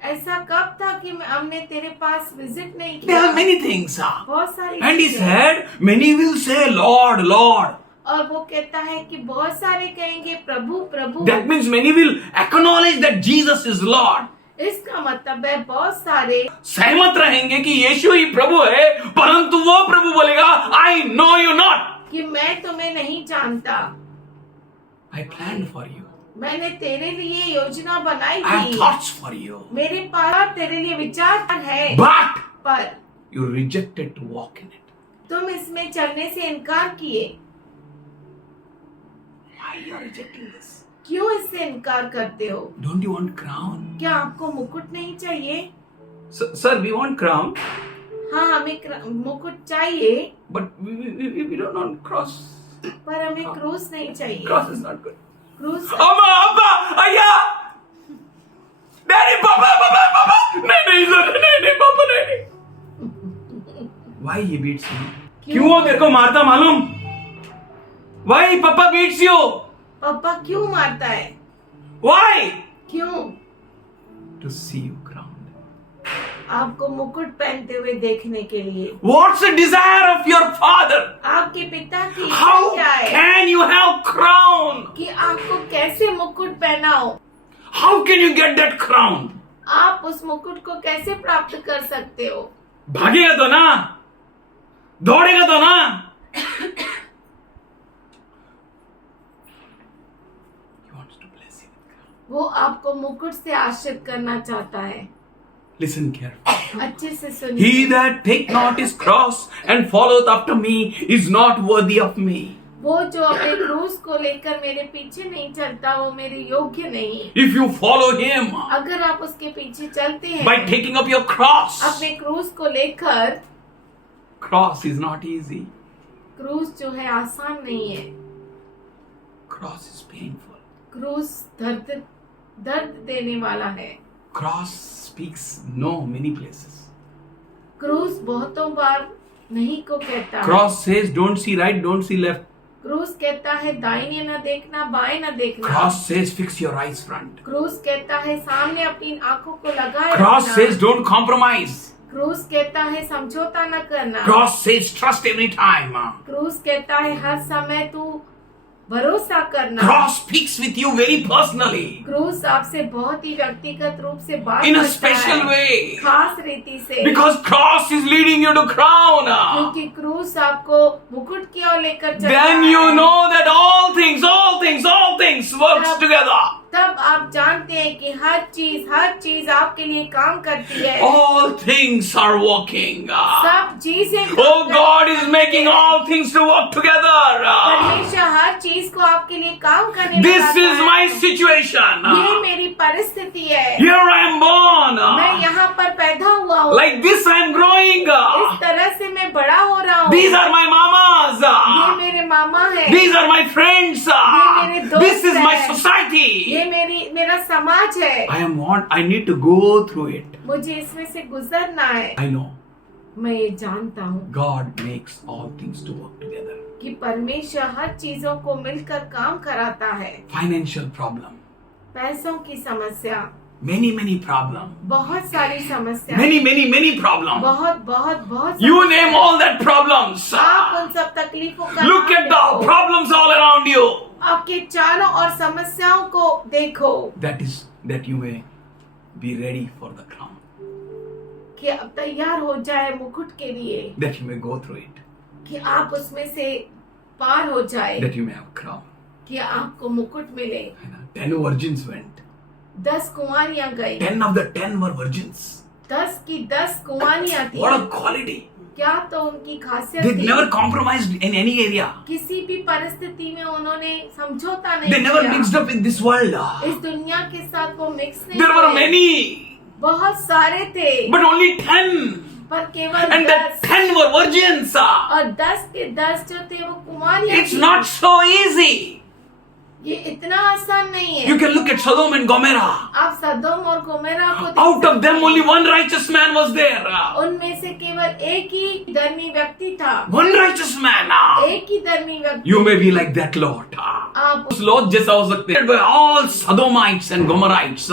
ऐसा कब था कि हमने तेरे पास विजिट नहीं there किया? are many things. बहुत सारी And He चीजें। said, many will say, Lord, Lord. और वो कहता है कि बहुत सारे कहेंगे प्रभु प्रभु। That means many will acknowledge that Jesus is Lord. इसका मतलब है बहुत सारे सहमत रहेंगे कि यीशु ही प्रभु है, परंतु वो प्रभु बोलेगा, I know you not. कि मैं तुम्हें नहीं जानता। I planned for you. मैंने तेरे लिए योजना बनाई I have थी। thoughts for you. मेरे पास तेरे लिए विचार है। But पर you rejected to walk in it. तुम इसमें चलने से इनकार किए। Why you are rejecting this? क्यों इससे इनकार करते हो? Don't you want crown? क्या आपको मुकुट नहीं चाहिए? Sir, we want crown, हाँ, हमें मुकुट चाहिए, but we don't want cross. पर हमें क्रूस नहीं चाहिए। Cross is not good. क्रूस Abba, Ayya! Daddy, Papa! नहीं, sir, नहीं, Papa, नहीं. Why he beats you? क्यों वो तेरे को मारता मालूम? Why Papa beats you? पापा क्यों मारता है? Why? क्यों? To see you crowned. आपको मुकुट पहनते हुए देखने के लिए। What's the desire of your father? आपके पिता की इच्छा How क्या है can you have crown? कि आपको कैसे मुकुट पहनाओ? How can you get that crown? आप उस मुकुट को कैसे प्राप्त कर सकते हो? भागेगा तो ना, दौड़ेगा तो ना. He wants to bless you with crown. वो आपको मुकुट से आश्रित करना चाहता है। Listen carefully. अच्छे से सुनिए। He that take not his cross and followeth after me is not worthy of me. वो जो अपने क्रूस को लेकर मेरे पीछे नहीं चलता वो मेरे योग्य नहीं। If you follow him अगर आप उसके पीछे चलते हैं by taking up your cross, अपने क्रूस को लेकर, cross is not easy. क्रूस जो है आसान नहीं है। Cross is painful. क्रूस दर्द देने वाला है। Cross speaks no many places. क्रूस बहुतों बार नहीं को कहता है। Cross says don't see right, don't see left. क्रूस कहता है दाहिने न देखना, बाएं न देखना। Cross says fix your eyes front. क्रूस कहता है सामने अपनी आंखों को लगाए Cross रखना। says don't compromise. क्रूस कहता है समझौता न करना। Cross says trust every time. क्रूस कहता है हर समय तू भरोसा करना। Cross speaks with you very personally, क्रूस आपसे बहुत ही व्यक्तिगत रूप से बात in a करता special है, way, खास रीति से। because cross is leading you to crown. क्योंकि क्रूस आपको मुकुट की ओर लेकर चलता Then है। you know that all things works तब- together. तब आप जानते हैं कि हर चीज आपके लिए काम करती है। All things are working. सब चीजें काम Oh, God is करती making हैं। all things to work together. परमेश्वर हर चीज को आपके लिए काम करने This लगाता is है। my situation. ये मेरी परिस्थिति है। Here I am born. मैं यहाँ पर पैदा हुआ हूँ। Like this I am growing. इस तरह से मैं बड़ा हो रहा हूँ। These are my mamas. ये मेरे मामा है। These are my friends. मेरे दोस्त This is my हैं। society. ये मेरा समाज है। I need to go through it. मुझे इसमें से गुजरना है। I know मैं ये जानता हूँ God makes all things to work together. कि परमेश्वर हर चीजों को मिलकर काम कराता है। Financial problem. पैसों की समस्या, Many problem. बहुत सारी समस्या, Many problem. बहुत You समस्या name है। all that problems. आप उन सब तकलीफों का Look नाम at the देखो। problems all around you. आपके चारों और समस्याओं को देखो That you may be ready for the crown. कि अब तैयार हो जाए मुकुट के लिए, That you may go through it. कि आप उसमें से पार हो जाए, That you may have crown. कि आपको मुकुट मिले। 10 virgins went. 10 कुंवारियां गई। 10 of the 10 were virgins. 10 की 10 कुंवारियां थी। What a quality. क्या तो उनकी खासियत They थी। never compromised in any area. किसी भी परिस्थिति में उन्होंने समझौता They नहीं never किया। mixed up with this world. इस दुनिया के साथ वो मिक्स नहीं There were हुए। many, बहुत सारे थे, but only 10. पर केवल And the 10। 10 were virgins. और 10 के 10 जो थे वो कुमारियां It's थी। not so easy. ये इतना आसान नहीं है। You can look at Sodom and Gomorrah. आप सदोम और गोमेरा को देख Out of सकते them हैं। only one righteous man was there. उनमें से केवल एक ही धर्मी व्यक्ति था। One righteous man. एक ही धर्मी व्यक्ति। You may be like that Lot. आप उस लोट जैसा हो सकते हैं by all Sodomites and Gomorrites.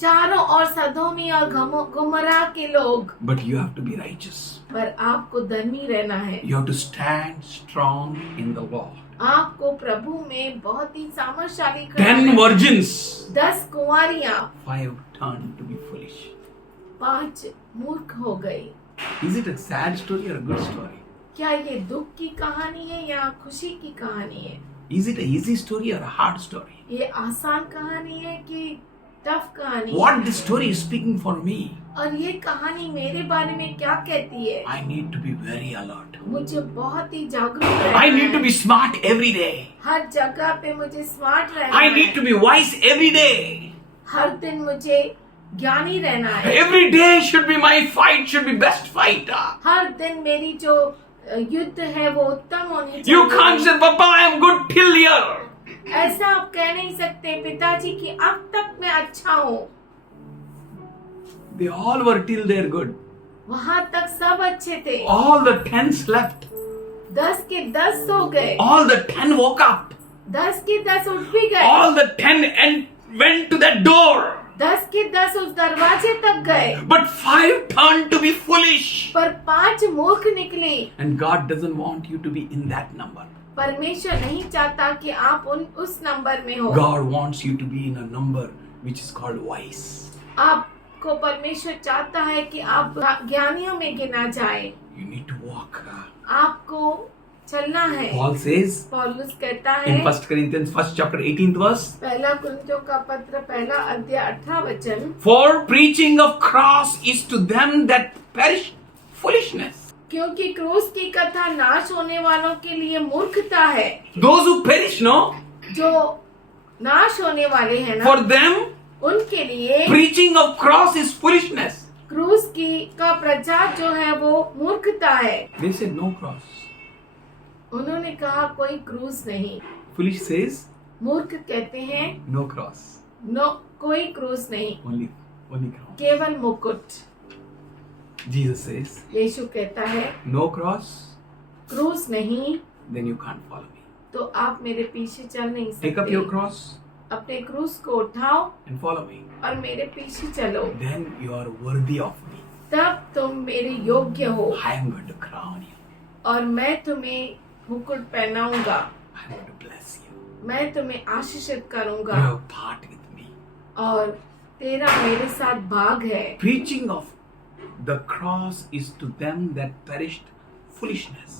चारों और सदोमी और गोमरा के लोग, But you have to be righteous. पर आपको धर्मी रहना है। You have to stand strong in the Lord. आपको प्रभु में बहुत ही सामर्थशाली 10 virgins. 10 कुंवारियां, 5 turned to be foolish. 5 मूर्ख हो गई। Is it a sad story or a good story? क्या ये दुख की कहानी है या खुशी की कहानी है? Is it a easy story or a hard story? ये आसान कहानी है कि टफ कहानी What है। this story is speaking for me. और ये कहानी मेरे बारे में क्या कहती है? I need to be very alert. मुझे बहुत ही जागरूक रहना I need है। to be smart every day. हर जगह पे मुझे स्मार्ट रहना I है। need to be wise every day. हर दिन मुझे ज्ञानी रहना है। Every day should be my fight, should be best fight. हर दिन मेरी जो युद्ध है वो उत्तम होनी चाहिए। You can't say, Papa, I am good till here. ऐसा आप कह नहीं सकते पिताजी कि अब तक मैं अच्छा हूँ। They all were till they're good. वहाँ तक सब अच्छे थे। All the 10 slept. 10 के 10 सो गए। All the 10 woke up. 10 के 10 उठ भी गए। All the 10 and went to that door. 10 के 10 उस दरवाजे तक गए। But 5 turned to be foolish. पर 5 मूर्ख निकले। And God doesn't want you to be in that number. परमेश्वर नहीं चाहता कि आप उस नंबर में हो। God wants you to be in a number which is called wise. आपको परमेश्वर चाहता है कि आप ज्ञानियों में गिना जाए। You need to walk. आपको चलना है। Paul says पौलुस कहता है in 1 Corinthians 1st chapter 18th verse, पहला कुरिन्थियों का पत्र पहला अध्याय 18 वचन, for preaching of cross is to them that perish foolishness. क्योंकि क्रूस की कथा नाश होने वालों के लिए मूर्खता है। Those who perish, no? जो नाश होने वाले हैं ना, For them, उनके लिए preaching of cross is foolishness. क्रूस का प्रचार जो है वो मूर्खता है। They said no cross. उन्होंने कहा कोई क्रूस नहीं। Foolish says मूर्ख कहते हैं no cross. नो, कोई क्रूस नहीं, Only cross. केवल मुकुट। Jesus says यीशु कहता है no cross, क्रूस नहीं, then you can't follow me. तो आप मेरे पीछे चल नहीं Take up your सकते। cross अपने क्रूस को उठाओ and follow me. और मेरे पीछे चलो, Then you are worthy of me. तब तुम मेरे योग्य हो I am going to crown you. और मैं तुम्हें मुकुट पहनाऊंगा। I am going to bless you. मैं तुम्हें आशीषित You करूंगा have part with me. और तेरा मेरे साथ भाग है। Preaching of the cross is to them that perished foolishness.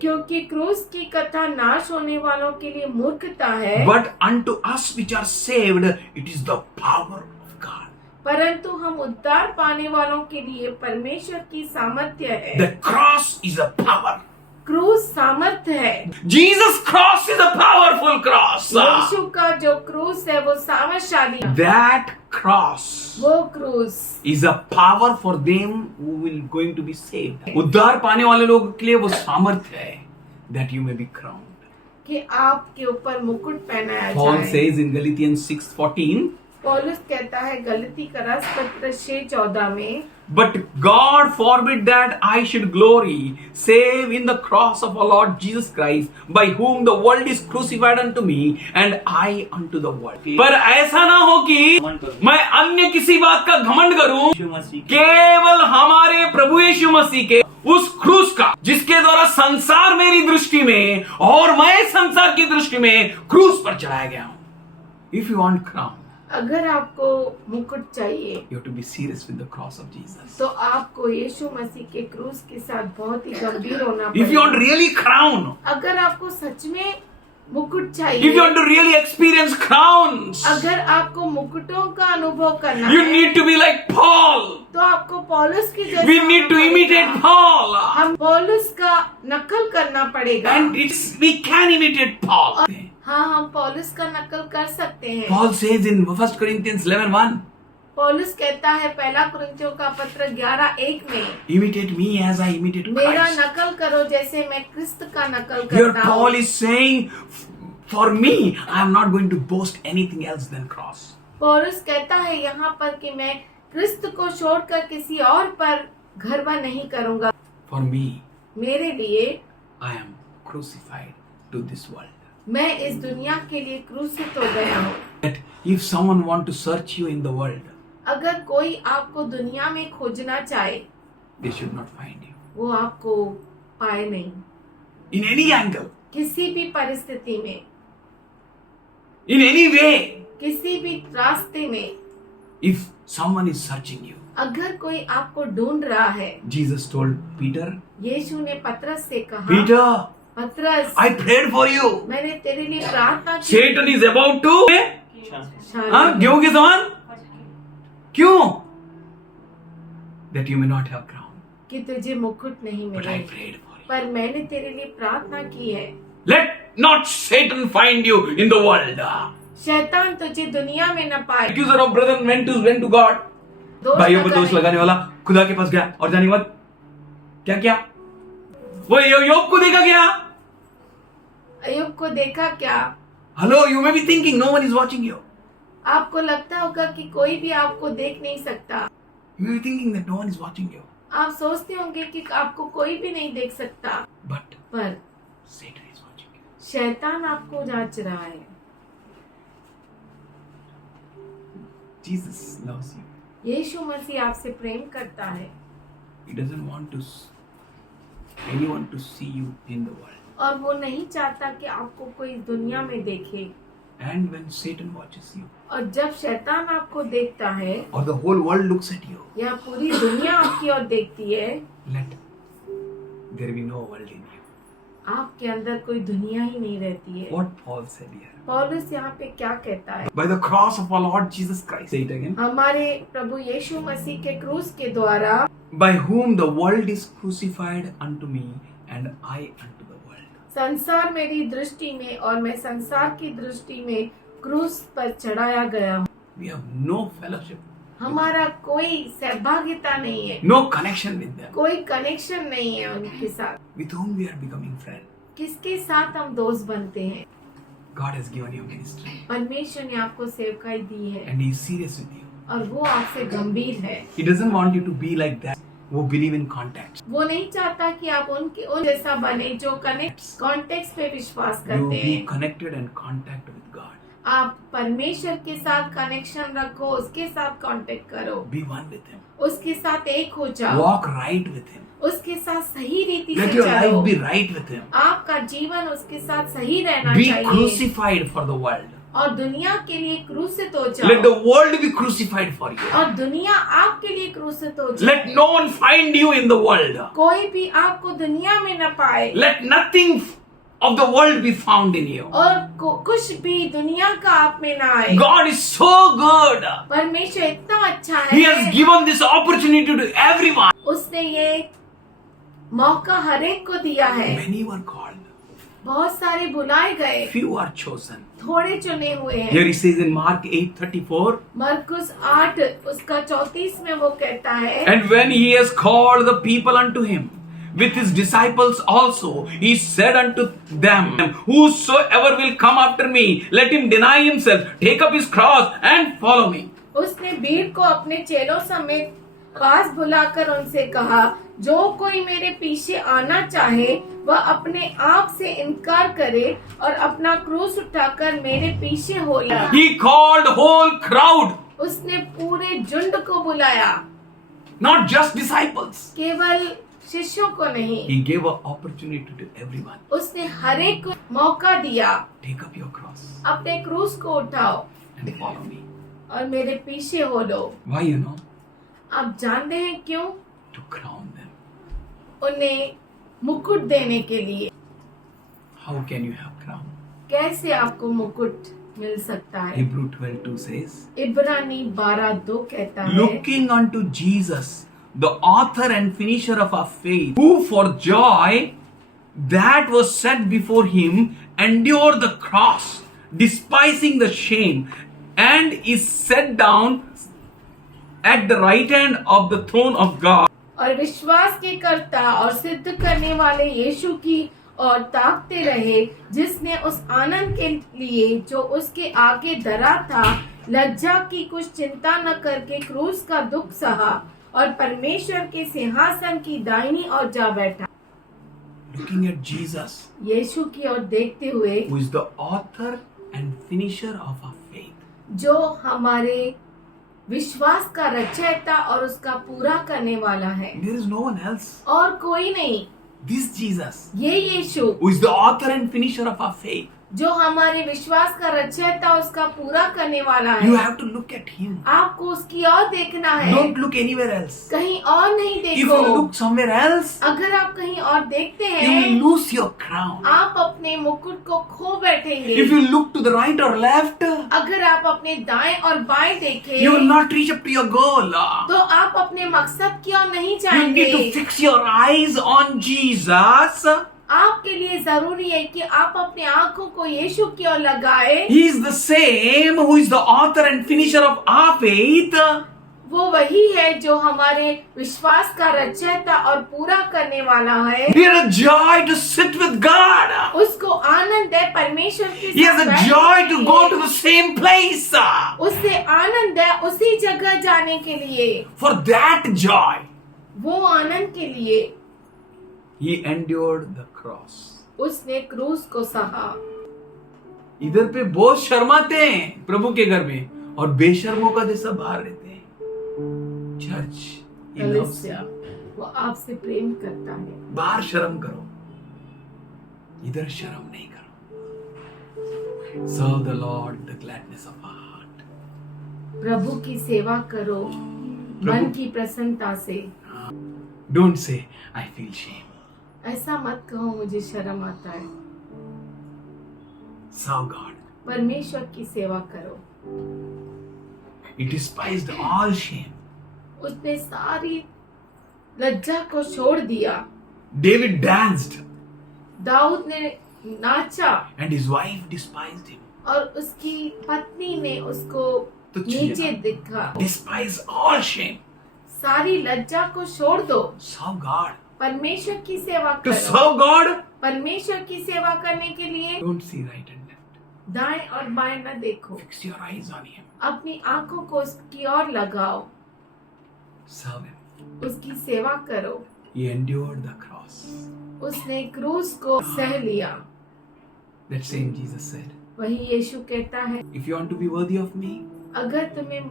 क्योंकि क्रूस की कथा नाश होने वालों के लिए मूर्खता है, But unto us which are saved, it is the power of God. परंतु हम उद्धार पाने वालों के लिए परमेश्वर की सामर्थ्य है। The cross is a power. क्रूस सामर्थ्य है। Jesus' cross is a powerful cross. यीशु का जो क्रूस है वो सामर्थशाली है। That cross वो क्रूस is a power for them who will going to be saved. उद्धार पाने वाले लोगों के लिए वो सामर्थ्य है that you may be crowned. कि आपके ऊपर मुकुट पहनाया Paul जाए। says in Galatians 6:14, पौलुस कहता है गलती का रास पत्र 6:14 में, but God forbid that I should glory save in the cross of our Lord Jesus Christ, by whom the world is crucified unto me and I unto the world. पर ऐसा ना हो कि मैं अन्य किसी बात का घमंड करूं, केवल हमारे प्रभु यीशु मसीह के उस क्रूस का, जिसके द्वारा संसार मेरी दृष्टि में और मैं संसार की दृष्टि में क्रूस पर चढ़ाया गया हूं. If you want crown, अगर आपको मुकुट चाहिए you have to be serious with the cross of Jesus. तो आपको यीशु मसीह के क्रूस के साथ बहुत ही गंभीर होना If you want पड़ेगा। really crown, अगर आपको सच में मुकुट if चाहिए, you want to really experience crowns, अगर आपको मुकुटों का अनुभव करना you है, need to be like Paul. तो आपको पौलुस की जैसा We need to होना imitate पड़ेगा। Paul. हम पौलुस का नकल करना पड़ेगा। And we can imitate Paul. हाँ, हम पौलुस का नकल कर सकते हैं। Paul says in 1 Corinthians 11:1, पौलुस कहता है पहला कुरिन्थियों का पत्र 11:1 में, imitate me as I imitate मेरा Christ. नकल करो जैसे मैं क्रिस्त का नकल Here करता Paul हूँ। is saying, for me, I am not going to boast anything else than cross. पौलुस कहता है यहाँ पर कि मैं क्रिस्त को छोड़कर किसी और पर गर्व नहीं करूँगा। For me, मेरे लिए I am crucified to this world. मैं इस दुनिया के लिए क्रूसित हो गया हूँ। That if someone want to search you in the world, अगर कोई आपको दुनिया में खोजना चाहे, they should not find you. वो आपको पाए नहीं, In any angle, किसी भी परिस्थिति में, in any way, किसी भी रास्ते में। if someone is searching you. अगर कोई आपको ढूंढ रहा है, Jesus told Peter, यीशु ने पतरस से कहा, Peter, पतरस, I prayed for you. मैंने तेरे लिए प्रार्थना की। Satan is about to हाँ, गेहूं के समान क्यों? That you may not have crown, कि तुझे मुकुट नहीं but I मिले, prayed for you. पर मैंने तेरे लिए प्रार्थना की है। Let not Satan find you in the world. शैतान तुझे दुनिया में न पाए। Accuser of brethren went to God. दोष भाइयों पर लगाने- दोष लगाने वाला खुदा के पास गया और जाने मत क्या किया? वो योग को देखा गया। अय्यूब को देखा क्या? Hello, you may be thinking no one is watching you. आपको लगता होगा कि कोई भी आपको देख नहीं सकता। You may be thinking that no one is watching you. आप सोचते होंगे कि आपको कोई भी नहीं देख सकता, But पर Satan is watching you. शैतान आपको जांच रहा है। Jesus loves you. यीशु मसीह आपसे प्रेम करता है He doesn't want anyone to see you in the world. और वो नहीं चाहता कि आपको कोई इस दुनिया में देखे। And when Satan watches you, और जब शैतान आपको देखता है or the whole world looks at you, या पूरी दुनिया आपकी ओर देखती है, let there be no world in you. आपके अंदर कोई दुनिया ही नहीं रहती है। What Paul said here. पौलुस यहाँ पे क्या कहता है? By the cross of our Lord Jesus Christ. Say it again. हमारे प्रभु यीशु मसीह के क्रूस के द्वारा, By whom the world is crucified unto me and I unto the world. संसार मेरी दृष्टि में और मैं संसार की दृष्टि में क्रूस पर चढ़ाया गया हूँ। We have no fellowship, हमारा कोई सहभागिता नहीं है, no connection with them. कोई कनेक्शन नहीं है उनके साथ। With whom we are becoming friends. किसके साथ हम दोस्त बनते हैं? God has given you ministry परमेश्वर ने आपको सेवकाई दी है and He is serious with you. और वो आपसे गंभीर है। He doesn't want you to be like that. वो believe in contacts. वो नहीं चाहता कि आप उन जैसा बने जो कॉन्टेक्स्ट पे विश्वास You करते be हैं। connected and contact with God. आप परमेश्वर के साथ कनेक्शन रखो, उसके साथ कांटेक्ट करो, Be one with Him. उसके साथ एक हो जाओ, Walk right with Him. उसके साथ सही रीति Let से your चलो। life be right with Him. आपका जीवन उसके साथ सही रहना Be चाहिए crucified for the world. और दुनिया के लिए क्रूसित हो Let the जाओ world be crucified for you. और दुनिया आपके लिए क्रूसित हो जाए। Let no one find you in the world. कोई भी आपको दुनिया में न पाए Let nothing of the world be found in you. और कुछ भी दुनिया का आप में ना आए। God is so good. परमेश्वर इतना अच्छा He है, has given this opportunity to everyone. उसने ये मौका हर एक को दिया है। Many were called, बहुत सारे बुलाए गए, few are chosen. थोड़े चुने हुए Here हैं। he says in Mark 8:34, मरकुस 8 उसका 34 में वो कहता है, and when he has called the people unto him, with his disciples also, he said unto them, whosoever will come after me, let him deny himself, take up his cross and follow me. उसने भीड़ को अपने चेलों समेत पास बुलाकर उनसे कहा, जो कोई मेरे पीछे आना चाहे वह अपने आप से इनकार करे और अपना क्रूस उठाकर मेरे पीछे हो ले। He called whole crowd, उसने पूरे झुंड को बुलाया, not just disciples. केवल शिष्यों को नहीं। He gave an opportunity to everyone. उसने हर एक को मौका दिया, Take up your cross अपने क्रूस को उठाओ and follow me. और मेरे पीछे हो लो। Why you know? आप जानते हैं क्यों? To crown them. उन्हें मुकुट देने के लिए। How can you have crown? कैसे आपको मुकुट मिल सकता है? Hebrew 12:2 says, इब्रानी 12:2 कहता है, looking unto Jesus, the author and finisher of our faith, who for joy that was set before him endured the cross, despising the shame, and is set down at the right hand of the throne of God. और विश्वास के कर्ता और सिद्ध करने वाले यीशु की और ताकते रहे, जिसने उस आनंद के लिए जो उसके आगे धरा था लज्जा की कुछ चिंता न करके क्रूस का दुख सहा और परमेश्वर के सिंहासन की दाहिनी ओर जा बैठा। Looking at Jesus, यीशु की ओर देखते हुए, who is the author and finisher of our faith. जो हमारे विश्वास का रचयिता और उसका पूरा करने वाला है, There is no one else. और कोई नहीं। This Jesus, ये यीशु who is the author and finisher of our faith. जो हमारे विश्वास का रचयिता उसका पूरा करने वाला You है। have to look at him. आपको उसकी ओर देखना है, Don't look anywhere else. कहीं और नहीं If देखो। you look somewhere else, अगर आप कहीं और देखते you will हैं, lose your crown. आप अपने मुकुट को खो बैठेंगे। If you look to the right or left, अगर आप अपने दाएं और बाएं you will देखें, not reach up to your goal. तो आप अपने मकसद की ओर नहीं You जाएंगे। need to fix your eyes on Jesus. आपके लिए जरूरी है कि आप अपने आंखों को यीशु की ओर लगाए। He is the same who is the author and finisher of our faith. वो वही है जो हमारे विश्वास का रचयिता और पूरा करने वाला है। He has a joy to sit with God. उसको आनंद है परमेश्वर के He has साथ a बैठने joy के to go लिए। to the same place. उससे आनंद है उसी जगह जाने के लिए। For that joy, वो आनंद के लिए he endured the cross. उसने क्रूस को सहा। इधर पे बहुत शर्माते हैं प्रभु के घर में और बेशर्मों का जैसा बाहर रहते हैं। Church, he loves you. वो आपसे प्रेम करता है। बाहर शर्म करो, इधर शर्म नहीं करो। Serve the Lord with the gladness of our heart. प्रभु की सेवा करो मन की प्रसन्नता से। Don't say, I feel shame. ऐसा मत कहो मुझे शर्म आता है। Serve God. परमेश्वर की सेवा करो। He despised all shame. उसने सारी लज्जा को छोड़ दिया। David danced दाऊद ने नाचा and his wife despised him. और उसकी पत्नी ने उसको तुच्छ नीचे जाना। दिखा। Despise all shame. सारी लज्जा को छोड़ दो। Serve God. परमेश्वर की सेवा To करो। serve God, परमेश्वर की सेवा करने के लिए don't see right and left. दाएं और बाएं न देखो। Fix your eyes on Him. अपनी आंखों को उसकी ओर लगाओ। Serve Him. उसकी सेवा करो। He endured the cross. उसने क्रूस को सह लिया। That same Jesus said, वही यीशु कहता है, if you want to be worthy of me, अगर तुम्हें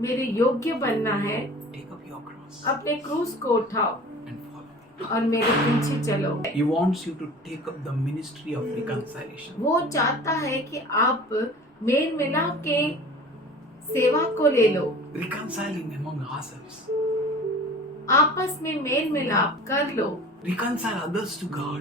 मेरे योग्य बनना है, take up your cross अपने क्रूस को उठाओ and follow me. और मेरे पीछे चलो। He wants you to take up the ministry of reconciliation. वो चाहता है कि आप मेल मिलाप के सेवा को ले लो। Reconciling among ourselves. आपस में मेल मिलाप कर लो। Reconcile others to God.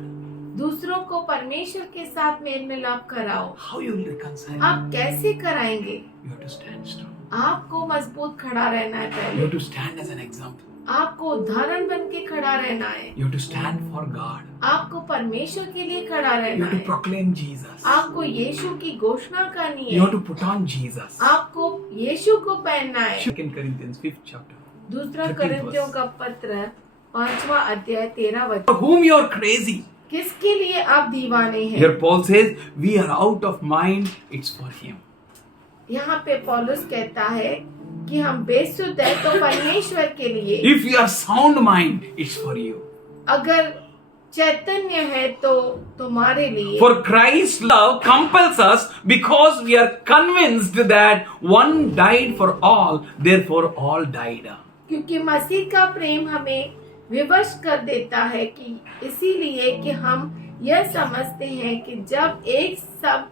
दूसरों को परमेश्वर के साथ मेल मिलाप कराओ। How you will reconcile? आप कैसे कराएंगे? You have to stand strong. आपको मजबूत खड़ा रहना है You पहले। have to stand as an example. आपको उदाहरण बन के खड़ा रहना है। You have to stand for God. आपको परमेश्वर के लिए खड़ा You रहना have to है। proclaim Jesus. आपको यीशु की घोषणा करनी You have है। to put on Jesus. आपको यीशु को पहनना है। 2 Corinthians 5th chapter. दूसरा 13th कोरिन्थियों verse. का पत्र 5वां अध्याय 13 For वचन। whom you are crazy. किसके लिए आप दीवाने हैं? Here Paul says, we are out of mind, it's for him. यहाँ पे पौलुस कहता है कि हम बेसुध है तो परमेश्वर के लिए। If you are sound mind, it's for you. अगर चैतन्य है तो तुम्हारे लिए। For Christ's love compels us because we are convinced that one died for all, therefore all died. क्योंकि मसीह का प्रेम हमें विवश कर देता है कि इसीलिए कि हम यह समझते हैं कि जब एक सब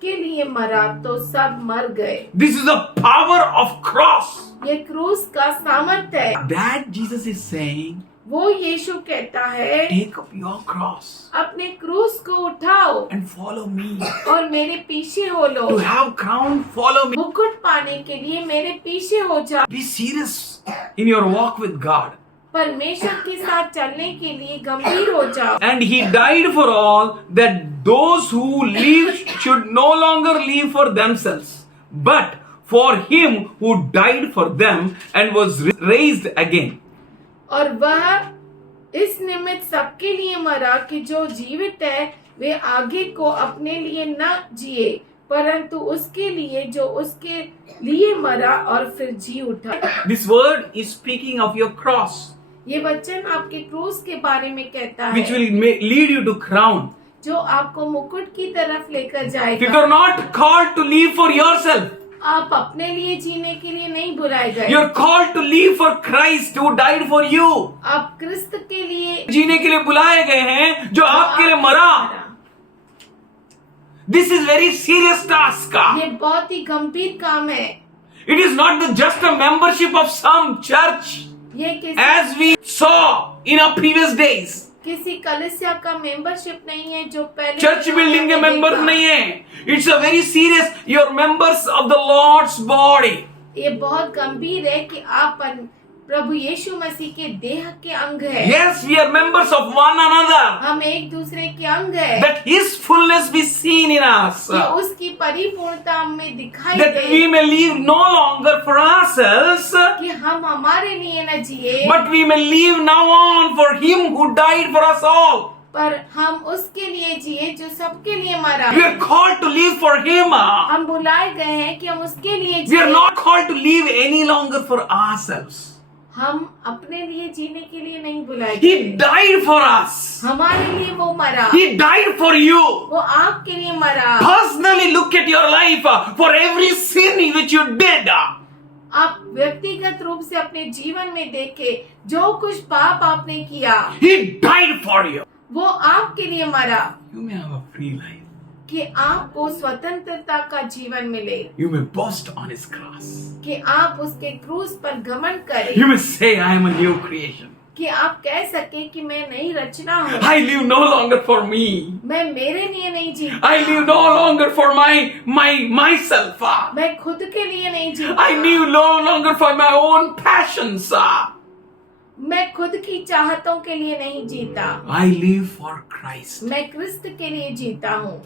के लिए मरा तो सब मर गए। This is the power of cross. ये क्रूस का सामर्थ्य है। That Jesus is saying, वो यीशु कहता है, take up your cross अपने क्रूस को उठाओ and follow me. और मेरे पीछे हो लो। To have crown, follow me. मुकुट पाने के लिए मेरे पीछे हो जाओ। Be serious in your walk with God. परमेश्वर के साथ चलने के लिए गंभीर हो जाओ। And he died for all, that those who live should no longer live for themselves, but for him who died for them and was raised again. और वह इस निमित्त सबके लिए मरा कि जो जीवित है वे आगे को अपने लिए न जिए, परंतु उसके लिए जो उसके लिए मरा और फिर जी उठा। This word is speaking of your cross, ये वचन आपके क्रूस के बारे में कहता which है, will lead you to crown. जो आपको मुकुट की तरफ लेकर You जाएगा। are not called to live for yourself. आप अपने लिए जीने के लिए नहीं बुलाए गए। You are called to live for Christ who died for you. आप क्रिस्त के लिए जीने के लिए बुलाए गए हैं जो आपके लिए मरा. This is very serious task. ये बहुत ही गंभीर काम है। It is not just a membership of some church ये किसी as we saw in our previous days. किसी कलीसिया का मेंबरशिप नहीं है जो पहले चर्च बिल्डिंग के मेंबर नहीं है. It's a very serious. You're members of the Lord's body. ये बहुत गंभीर है कि आप प्रभु यीशु मसीह के देह के अंग है। Yes, we are members of one another. हम एक दूसरे के अंग है। That His fullness be seen in us. कि उसकी परिपूर्णता हमें दिखाई That they. we may live no longer for ourselves, कि हम हमारे लिए न जिए, but we may live now on for Him who died for us all. पर हम उसके लिए जिए जो सबके लिए मरा। We are called to live for Him. हम बुलाए गए हैं कि हम उसके लिए We are जिए। not called to live any longer for ourselves. हम अपने लिए जीने के लिए नहीं बुलाए He गए। died for us. हमारे लिए वो मरा। He died for you. वो आपके लिए मरा। Personally look at your life for every sin which you did. आप व्यक्तिगत रूप से अपने जीवन में देखे जो कुछ पाप आपने किया He died for you. वो आपके लिए मरा You may have a free life. कि आपको स्वतंत्रता का जीवन मिले, You may boast on His cross. कि आप उसके क्रूस पर घमंड करें, You may say, I am a new creation. कि आप कह सके कि मैं नई रचना हूँ। I live no longer for me. मैं मेरे लिए नहीं जीता, I live no longer for myself. मैं खुद के लिए नहीं जीता, I live no longer for my own passions. मैं खुद की चाहतों के लिए नहीं जीता, I live for Christ. मैं क्रिस्त के लिए जीता हूँ,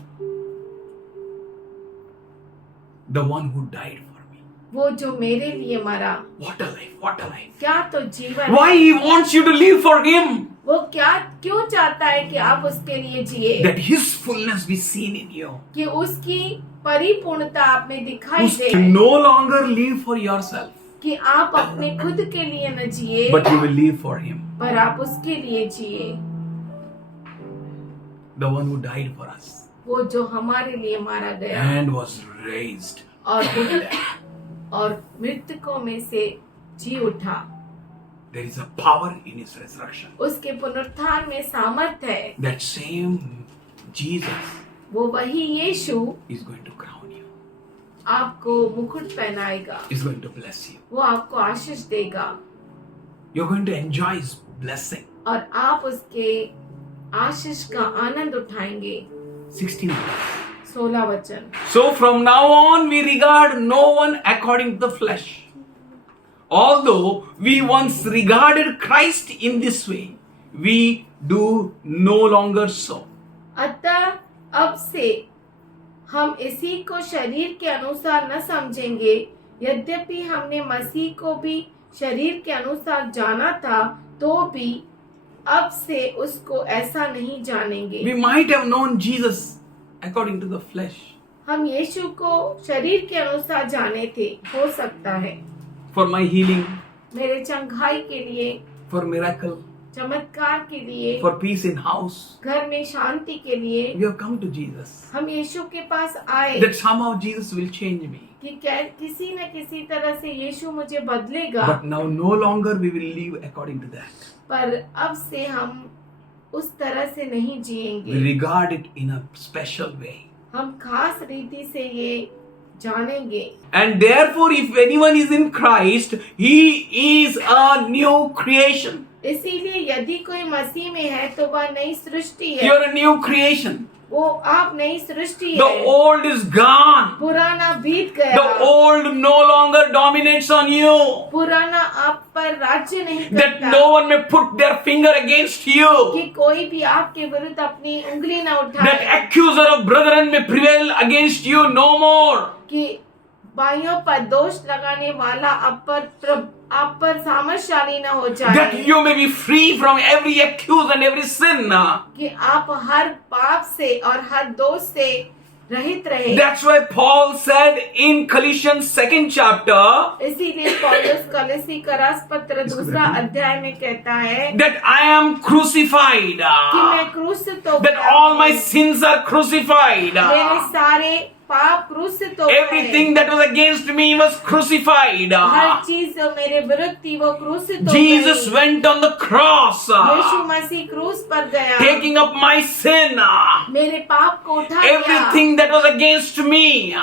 The one who died for me. वो जो मेरे लिए मरा। What a life, what a life. क्या तो जीवन Why है। He wants you to live for Him. वो क्यों चाहता है कि आप उसके लिए जिए, That His fullness be seen in you. कि उसकी परिपूर्णता आप में दिखाई दे, You no longer live for yourself, कि आप अपने खुद के लिए न जिए, but you will live for Him. पर आप उसके लिए जिए, The one who died for us वो जो हमारे लिए मारा गया and was raised. और और मृतकों में से जी उठा। There is a power in His resurrection. उसके पुनरुत्थान में सामर्थ है। That same Jesus वो वही यीशु is going to crown you. आपको मुकुट पहनाएगा, Is going to bless you. वो आपको आशीष देगा You're going to enjoy His blessing. और आप उसके आशीष का आनंद उठाएंगे। 16. 16 वचन। So from now on we regard no one according to the flesh. Although we once regarded Christ in this way, we do no longer so. अतः अब से हम इसी को शरीर के अनुसार न समझेंगे, यद्यपि हमने मसीह को भी शरीर के अनुसार जाना था, तो भी अब से उसको ऐसा नहीं जानेंगे। We might have known Jesus according to the flesh. हम यीशु को शरीर के अनुसार जाने थे, हो सकता है For my healing, मेरे चंगाई के लिए, for miracle, चमत्कार के लिए, for peace in house. घर में शांति के लिए We have come to Jesus. हम यीशु के पास आए That somehow Jesus will change me. कि किसी न किसी तरह से यीशु मुझे बदलेगा। But now no longer we will live according to that. पर अब से हम उस तरह से नहीं We जिएंगे। regard it in a special way. हम खास रीति से ये जानेंगे। And therefore, if anyone is in Christ, he is a new creation. इसीलिए यदि कोई मसीह में है तो वह नई सृष्टि है। You're a new creation. वो आप नई सृष्टि The है। old is gone. पुराना बीत गया। The old no longer dominates on you. पुराना आप पर राज्य नहीं That करता। no one may put their finger against you. कि कोई भी आपके विरुद्ध अपनी उंगली न That उठाए। accuser of brethren may prevail against you no more. कि भाइयों पर दोष लगाने वाला आप पर सामर्थशाली न हो That जाए। you may be free from every accuse and every sin. कि आप हर पाप से और हर दोष से रहित रहे। That's why Paul said in Colossians 2nd chapter इसीलिए पौलुस कलीसी का रास पत्र 2 अध्याय में कहता है that I am crucified. कि मैं क्रूसित हो That गया all हूँ। my sins are crucified. मेरे सारे पाप क्रूसित हो गए। Everything that was against me was crucified. हर चीज जो मेरे विरुद्ध थी वो क्रूसित हो Jesus गई। went on the cross, यीशु मसीह क्रूस पर गया, taking up my sin. मेरे पाप को उठा लिया, Everything that was against me,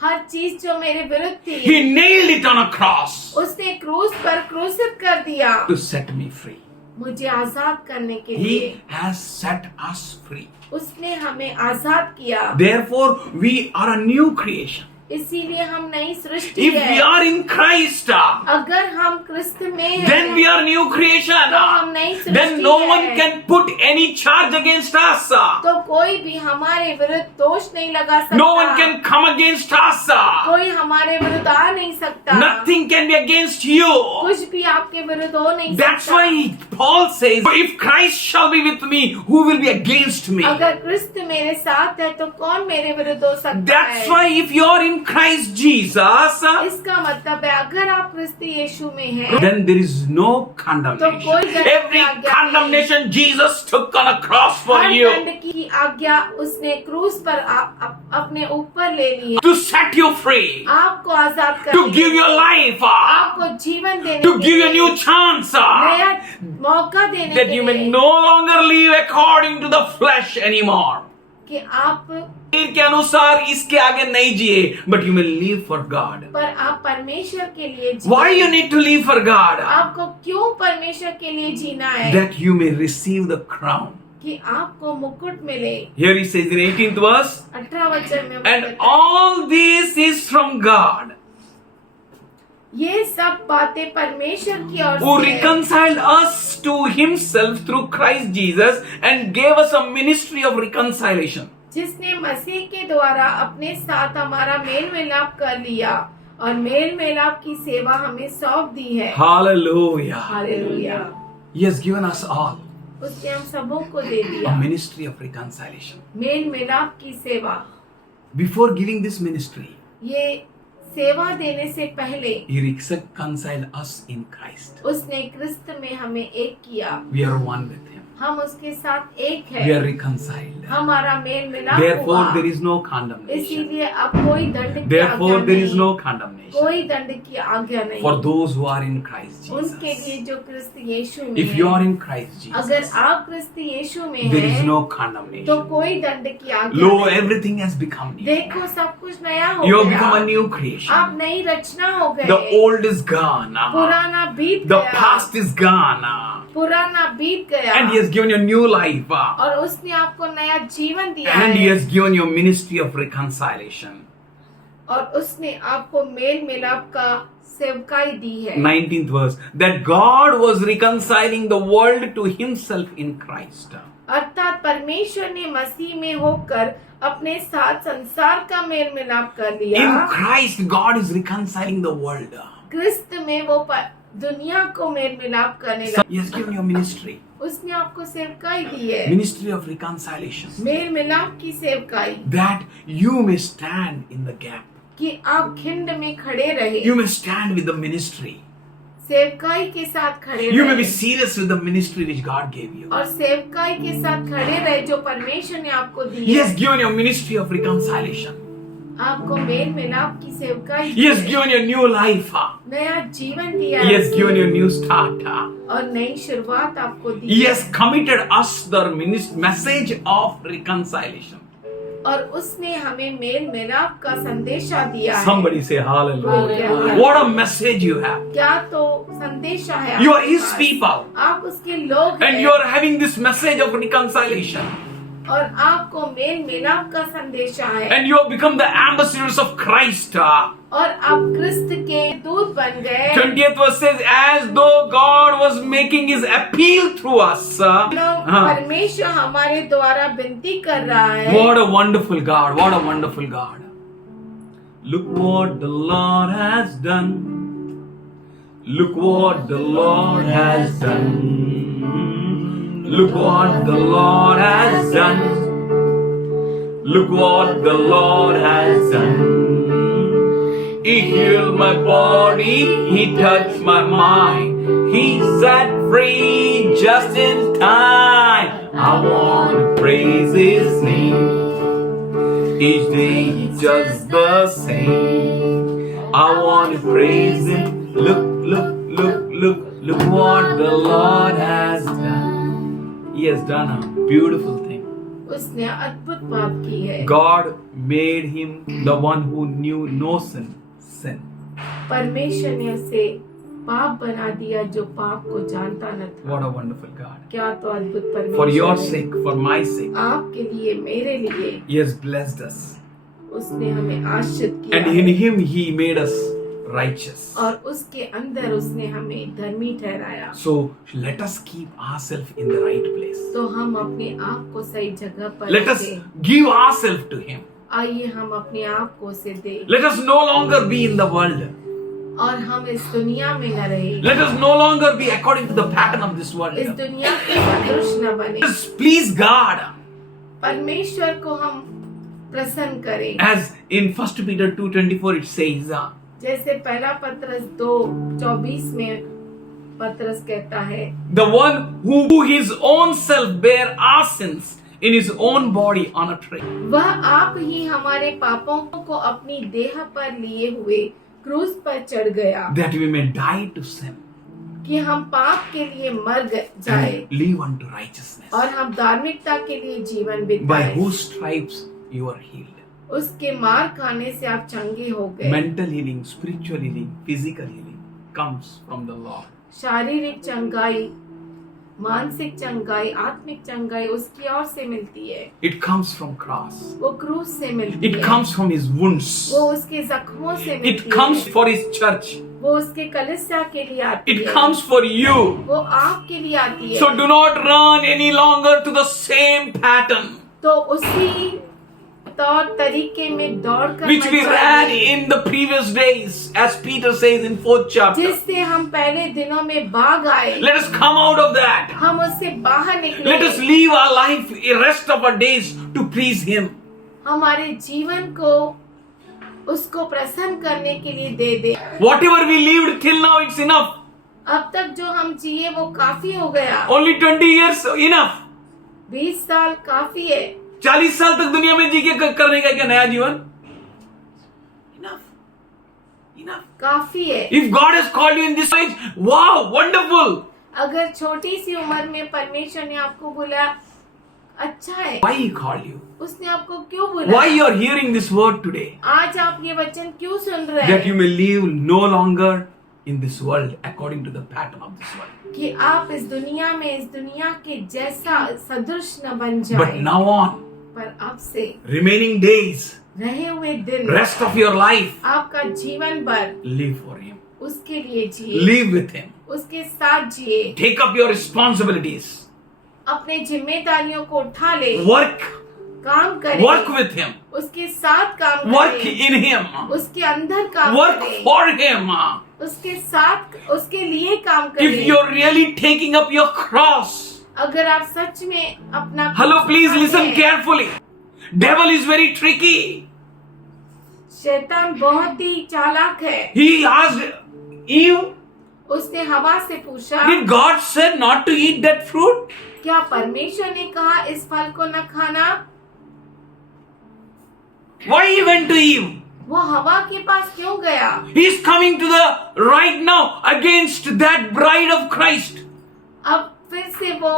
हर चीज जो मेरे विरुद्ध थी, He nailed it on a cross उसने क्रूस पर क्रूसित कर दिया to set me free. मुझे आजाद करने के लिए। He has set us free. उसने हमें आजाद किया, Therefore, we are a new creation. इसीलिए हम नई सृष्टि If we है। are in Christ, अगर हम क्रिस्त में हैं, then we are new creation. तो हम नई सृष्टि Then no है। one can put any charge against us. तो कोई भी हमारे विरुद्ध दोष नहीं लगा सकता, No one can come against us. कोई हमारे विरुद्ध आ नहीं सकता, Nothing can be against you. कुछ भी आपके विरुद्ध हो नहीं That's सकता। why Paul says, if Christ shall be with me, who will be against me? अगर क्रिस्त मेरे साथ है तो कौन मेरे विरुद्ध हो सकता That's है? why if you are in Christ Jesus, इसका मतलब है अगर आप क्रिस्त यीशु में हैं, then there is no तो condemnation. कोई दंड की Every आज्ञा नहीं। condemnation Jesus took on a cross for her you दंड की आज्ञा उसने क्रूस पर अपने ऊपर ले ली है, to set you free, आपको आजाद to करने give you life, आपको जीवन देने to के give you a लिए, new chance, नया मौका देने that के you may लिए no longer live according to the flesh anymore. कि आप शरीर के अनुसार इसके आगे नहीं जिए, but you may live for God. पर आप परमेश्वर के लिए Why जिए। you need to live for God? आपको क्यों परमेश्वर के लिए जीना है? That you may receive the crown. कि आपको मुकुट मिले। Here he says in 18th verse, 18 वचन में and बताता है, all this is from God, ये सब बातें परमेश्वर की ओर who से है, reconciled us to himself through Christ Jesus and gave us a ministry of reconciliation. जिसने मसीह के द्वारा अपने साथ हमारा मेल मिलाप कर लिया और मेल मिलाप की सेवा हमें सौंप दी है। Hallelujah. Hallelujah. He has given us all उसने हम सबों को दे a दिया ministry of reconciliation. मेल मिलाप की सेवा। Before giving this ministry, ये सेवा देने से पहले he reconciled us in Christ. उसने क्रिस्त में हमें एक किया, We are one with him. हम उसके साथ एक We are है, reconciled. हमारा मेल मिलाप Therefore, हुआ। there is no condemnation. इसीलिए अब कोई दंड की Therefore, आज्ञा there is नहीं, no condemnation कोई दंड की आज्ञा नहीं for those who are in Christ उनके Jesus. लिए जो क्रिस्त यीशु में If you है। are in Christ अगर Jesus, आप क्रिस्त यीशु में there is हैं, no तो condemnation. कोई दंड की आज्ञा Lo, नहीं। everything has become new. देखो सब कुछ नया हो You have गया, become a new creation. आप नई रचना हो गए, The old is gone. पुराना बीत The गया, past is gone. पुराना बीत गया, And He has given you a new life. और उसने आपको नया जीवन दिया And He है, has given you a ministry of reconciliation. और उसने आपको मेल मिलाप का सेवकाई दी है। 19th verse. That God was reconciling the world to Himself in Christ. अर्थात परमेश्वर ने मसीह में होकर अपने साथ संसार का मेल मिलाप कर लिया। In Christ, God is reconciling the world. क्रिस्त में वो दुनिया को मेल मिलाप करने So, लगा। He has given you a ministry. उसने आपको सेवकाई दी है, Ministry of reconciliation. मेल मिलाप की सेवकाई, That you may stand in the gap. कि आप खिंड में खड़े रहे, You may stand with the ministry. सेवकाई के साथ खड़े You may be रहे, serious with the ministry which God gave you. और सेवकाई के साथ खड़े रहे जो परमेश्वर ने आपको दी He है। has given you a ministry of reconciliation. आपको मेल मिलाप की सेवकाई He has दी है, given you a new life. नया जीवन दिया He है, has given you a new start. और नई शुरुआत आपको दी He है। has committed us the message of reconciliation. और उसने हमें मेल मिलाप का संदेशा दिया है। Somebody say hallelujah. Hallelujah. What a message you have. क्या तो संदेशा है You are आपके His पास। people. आप उसके लोग And हैं, you are having this message of reconciliation. और आपको मेल मिलाप का संदेशा है, And you have become the ambassadors of Christ. और आप क्रिस्त के दूत बन गए। 20th verse says, as though God was making His appeal through us. परमेश्वर हमारे द्वारा विनती कर रहा है। What a wonderful God. What a wonderful God. Look what the Lord has done. Look what the Lord has done. Look what the Lord has done. Look what the Lord has done. He healed my body. He touched my mind. He set free just in time. I want to praise His name. Each day He's just the same. I want to praise Him. Look, look, look, look, look what the Lord has done. He has done a beautiful thing. उसने अद्भुत बात की है। God made him the one who knew no sin. परमेश्वर ने उसे पाप बना दिया जो पाप को जानता न था। What a wonderful God. क्या तो अद्भुत For परमेश्वर your है। sake, for my sake, आपके लिए, मेरे लिए he has blessed us. उसने हमें आशीषित किया And in है। him he made us righteous. और उसके अंदर उसने हमें धर्मी ठहराया। So let us keep ourselves in the right place. तो हम अपने आप को सही जगह पर Let us रखें। give ourselves to him. आइए हम अपने आप को उसे दें Let us no longer be in the world. और हम इस दुनिया में न रहें। Let us no longer be according to the pattern of this world. इस दुनिया के सदृश न बने। Let us please God. परमेश्वर को हम प्रसन्न करें। As in 1 Peter 2:24 it says, जैसे पहला पत्रस 2:24 में पत्रस कहता है, the one who his own self bare our sins in his own body on a tree. वह आप ही हमारे पापों को अपनी देह पर लिए हुए क्रूस पर चढ़ गया That we may die to sin कि हम पाप के लिए मर जाए and live unto righteousness. और हम धार्मिकता के लिए जीवन By बिताएं। whose stripes you are healed. उसके मार खाने से आप चंगे हो गए। Mental healing, spiritual healing, physical healing comes from the Lord. शारीरिक चंगाई, मानसिक चंगाई, आत्मिक चंगाई उसकी ओर से मिलती है। It comes from cross. वो क्रूस से मिलती It है। comes from his wounds. वो उसके जख्मों से मिलती It comes है। for his church. वो उसके कलीसिया के लिए आती It है। comes for you. वो आपके लिए आती है। So do not run any longer to the same pattern तो उसी तौर तरीके में दौड़ कर which we मत ran जाइए, in the previous days, as Peter says in 4th chapter. जिससे हम पहले दिनों में भाग आए। Let us come out of that. हम उससे बाहर निकले। Let us live our life, the rest of our days, to please Him. हमारे जीवन को उसको प्रसन्न करने के लिए दे दे। Whatever we lived till now, it's enough. अब तक जो हम जिए वो काफी हो गया। Only 20 years, enough. 20 साल काफी है। 40 साल तक दुनिया में जी के करने का क्या नया जीवन? Enough. Enough. काफी है। If God has called you in this age, wow, wonderful. अगर छोटी सी उम्र में परमेश्वर ने आपको बुलाया, अच्छा है। Why He called you? उसने आपको क्यों बुलाया? Why you are hearing this word today? आज आप ये वचन क्यों सुन रहे That you हैं? may live no longer in this world according to the pattern of this world. कि आप इस दुनिया में इस दुनिया के जैसा सदृश न बन But जाए। now on, पर अब से remaining days, रहे हुए दिन, rest of your life, आपका जीवन भर live for Him. उसके लिए जिए, Live with Him. उसके साथ जिए, Take up your responsibilities. अपने जिम्मेदारियों को उठा ले, Work. काम करे, Work with Him. उसके साथ काम Work करे, in Him. उसके अंदर काम Work करे, for Him. उसके साथ उसके लिए काम If करे। you're really taking up your cross. अगर आप सच में अपना Hello, please listen उठाते हैं, carefully. Devil is very tricky. शैतान बहुत ही चालाक है। He asked Eve, उसने हवा से पूछा, did God said not to eat that fruit? क्या परमेश्वर ने कहा इस फल को न खाना? Why he went to Eve? वो हवा के पास क्यों गया? He is coming to the right now against that bride of Christ. अब फिर से वो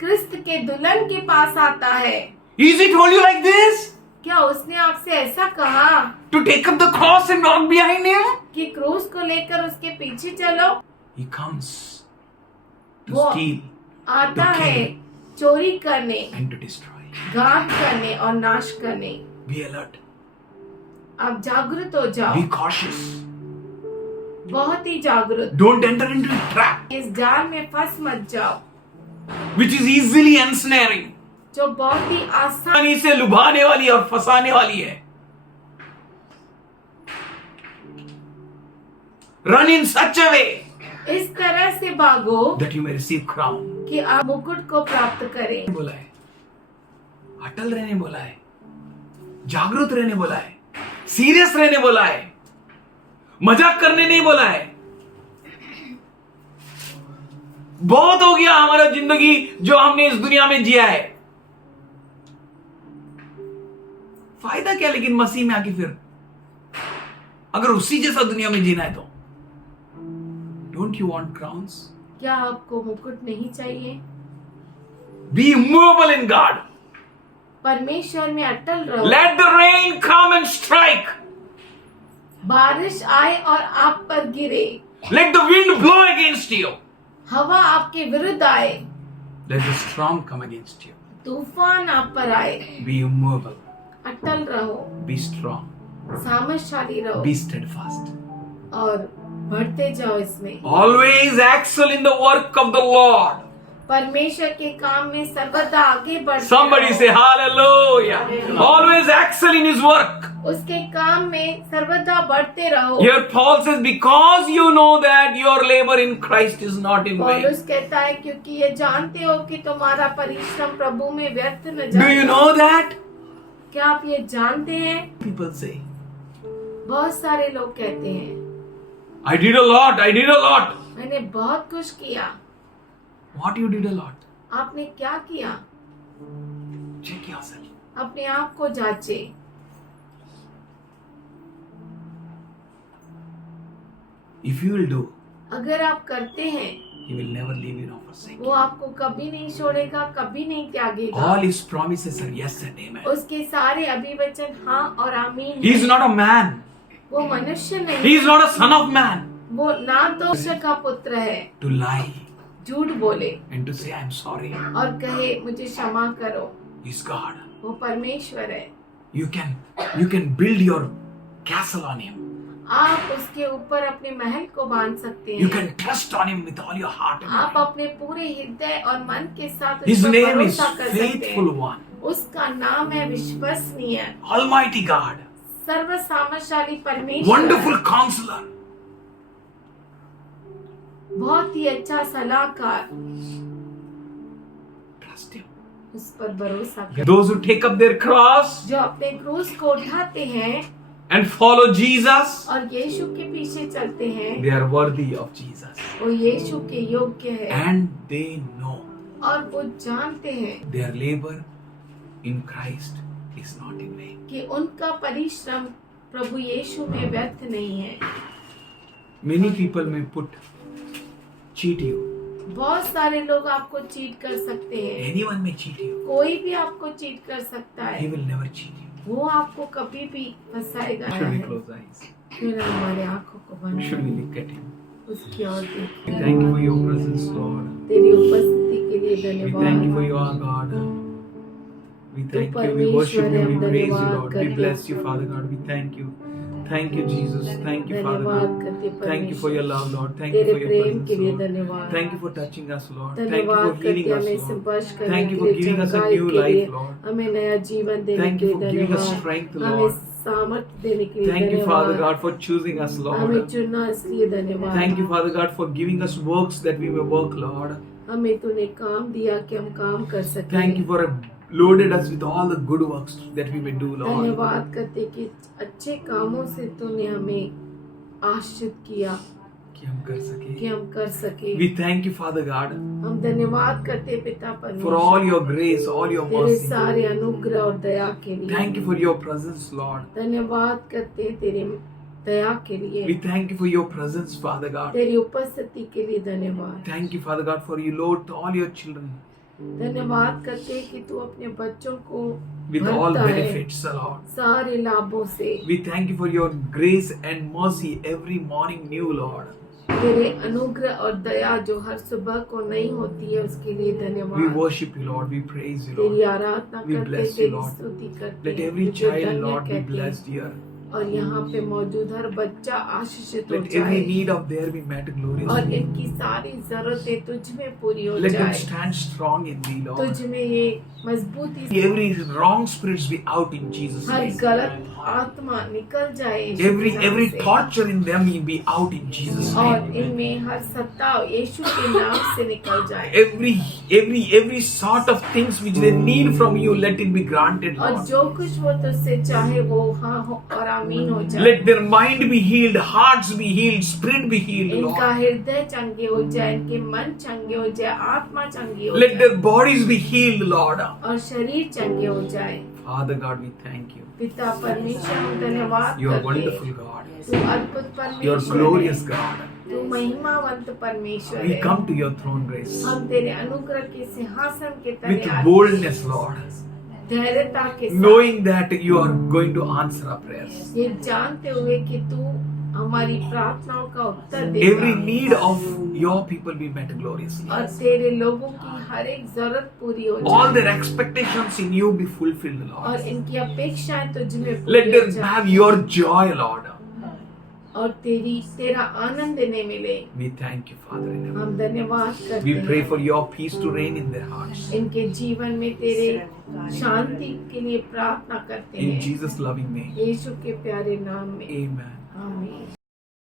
क्रिस्त के दुल्हन के पास आता है। Is he told you like this? क्या उसने आपसे ऐसा कहा To take up the cross and walk behind him? कि क्रूस को लेकर उसके पीछे चलो? He comes to वो steal आता to है kill चोरी करने, and to destroy. घात करने और नाश करने। Be alert. आप जागृत हो जाओ, Be cautious. बहुत ही जागृत। Don't enter into a trap इस जाल में फंस मत जाओ which is easily ensnaring. जो बहुत ही आसान आसानी से लुभाने वाली और फंसाने वाली है. Run in such a way इस तरह से भागो that you may receive crown. कि आप मुकुट को प्राप्त करें। बोला है, अटल रहने बोला है, जागरूक रहने बोला है, सीरियस रहने बोला है, मजाक करने नहीं बोला है। बहुत हो गया हमारा जिंदगी जो हमने इस दुनिया में जिया है। फायदा क्या लेकिन मसीह में आके फिर अगर उसी जैसा दुनिया में जीना है तो डोंट यू वांट क्राउन्स? क्या आपको मुकुट नहीं चाहिए? Be immovable in God. परमेश्वर में अटल रहो। Let the rain come and strike. बारिश आए और आप पर गिरे, Let the wind blow against you. हवा आपके विरुद्ध आए, Let the storm come against you. तूफान आप पर आए। Be immovable. अटल रहो, Be strong. सामर्थशाली रहो Be steadfast. और बढ़ते जाओ इसमें। Always excel in the work of the Lord. परमेश्वर के काम में सर्वदा आगे बढ़ते Somebody रहो। say hallelujah. Always excel in his work. उसके काम में सर्वदा बढ़ते रहो। Here Paul says, because you know that your labor in Christ is not in vain. पौलुस कहता है क्योंकि ये जानते हो कि तुम्हारा परिश्रम प्रभु में व्यर्थ न Do you जाए। know that? क्या आप ये जानते हैं? People say, बहुत सारे लोग कहते हैं I did a lot, I did a lot. मैंने बहुत कुछ किया। What you did a lot? आपने क्या किया? Check yourself. अपने आप को जांचे। If you will do, अगर आप करते हैं, he will never leave you nor forsake वो you. आपको कभी नहीं छोड़ेगा, कभी नहीं त्यागेगा। All his promises are yes and amen. उसके सारे अभिवचन हाँ और आमीन He is हैं। not a man. वो मनुष्य He नहीं, is not a son of man वो ना तो मनुष्य का पुत्र है, to lie झूठ बोले and to say I'm sorry. और कहे मुझे क्षमा करो। He's God. वो परमेश्वर है। You can build your castle on him. आप उसके ऊपर अपने महल को बांध सकते You हैं। can trust on him with all your heart and आप mind. अपने पूरे हृदय और मन के साथ उस His पर name is भरोसा कर सकते Faithful हैं। One, उसका नाम है विश्वसनीय, Almighty God, सर्व सामर्थशाली परमेश्वर, Wonderful Counselor. बहुत ही अच्छा सलाहकार। Trust him. उस पर भरोसा कर। Those who take up their cross जो अपने क्रूस को उठाते हैं and follow Jesus, और यीशु के पीछे चलते हैं, they are worthy of Jesus. वो यीशु के योग्य है And they know और वो जानते हैं their labor in Christ is not in vain. कि उनका परिश्रम प्रभु यीशु में व्यर्थ नहीं है। Many people may cheat you. बहुत सारे लोग आपको चीट कर सकते हैं। Anyone may cheat you. कोई भी आपको चीट कर सकता He है, will never cheat you. वो आपको कभी भी फंसाएगा Should we नहीं। close our eyes? क्यों ना हमारे आंखों को बंद Should we करें, look at him? उसकी ओर We देखें। thank you for your presence, Lord. तेरी उपस्थिति के लिए We thank you for धन्यवाद। you, our God. We तू thank you, we worship you, we परमेश्वर है, praise you, धन्यवाद Lord. We करते bless you, हैं। Father God. We thank you. Thank you, Jesus. Thank you, Father धन्यवाद God. करते Thank you for your परमेश्वर, love, Lord. Thank you तेरे for your प्रेम के presence, लिए Lord. धन्यवाद। Thank you for touching us, Lord. Thank you धन्यवाद for करते healing us, हमें Lord. संपर्श करने Thank के you for लिए, giving us a चंगाई new के लिए, life, Lord. हमें नया जीवन देने Thank के you लिए for giving us धन्यवाद। strength, हमें Lord. सामर्थ्य देने के लिए Thank you, Father धन्यवाद। God, for choosing us, हमें Lord. चुनना इसलिए धन्यवाद। Thank you, Father God, for giving us works that we may work, Lord. हमें तूने काम दिया कि हम काम कर सके। Thank you for loaded us with all the good works that we may do, Lord. धन्यवाद करते कि अच्छे कामों से तूने हमें आश्रित किया कि हम कर सके. कि हम कर सके। We thank you, Father God, हम धन्यवाद करते पिता for all परमेश्वर your grace, all your तेरे mercy. सारे अनुग्रह और दया के लिए। Thank you for your presence, Lord. धन्यवाद करते तेरे दया के लिए, We thank you for your presence, Father God. तेरी उपस्थिति के लिए धन्यवाद। Thank you, Father God, for you load to all your children धन्यवाद करते कि तू अपने बच्चों को with all भरता है benefits, Lord. सारे लाभों से। We thank you for your grace and mercy every morning new, Lord. तेरे अनुग्रह और दया जो हर सुबह को नहीं होती है उसके लिए We धन्यवाद। worship you, Lord. We praise you, तेरी Lord. आराधना We करते, bless you, तेरी Lord. स्तुति करते Let हैं, every तुझे child, धन्य Lord, be कहते हैं। blessed here. और यहाँ पे मौजूद हर बच्चा आशीषित हो Let every जाए need of theirs be met और gloriously. इनकी सारी जरूरतें तुझ में पूरी हो Let them जाए। stand strong in thee, Lord. तुझ में ये मजबूती से Every wrong spirits be out in Jesus' her name. गलत आत्मा निकल जाए यीशु के Every नाम से। torture in them be out in Jesus' और name. इनमें हर सत्ता यीशु के नाम से निकल जाए। Every sort of things which they need from you, let it be granted, और Lord. जो कुछ वो तुझसे चाहे वो हाँ हो और आमीन हो जाए। Let their mind be healed, hearts be healed, spirit be healed, इनका Lord. हृदय चंगे हो जाए, इनके मन चंगे हो जाए, आत्मा चंगी हो Let जाए their bodies be healed, Lord. और शरीर चंगे हो जाए। Father God, we thank you. पिता परमेश्वर हम धन्यवाद You are करते wonderful, हैं। God. तू अद्भुत You are परमेश्वर glorious, है, God. तू महिमावंत परमेश्वर We है। come to your throne grace हम तेरे अनुग्रह के सिंहासन के with तले आते हैं। boldness, Lord. धैर्यता के साथ, knowing that you are going to answer our prayers. ये जानते हुए कि तू हमारी प्रार्थनाओं का उत्तर Every देगा need of your people be met gloriously. और तेरे लोगों की हर एक जरूरत पूरी हो All their जाए expectations in you be fulfilled, Lord. और इनकी अपेक्षाएं तुझ में Let पूरी हो them जाए have your joy, Lord. और तेरा आनंद इन्हें मिले। We thank you, Father in heaven. हम धन्यवाद करते We pray हैं for your peace to reign in their hearts. इनके जीवन में तेरे शांति के लिए प्रार्थना करते In हैं Jesus' loving name. यीशु के प्यारे नाम में Amen. आमीन।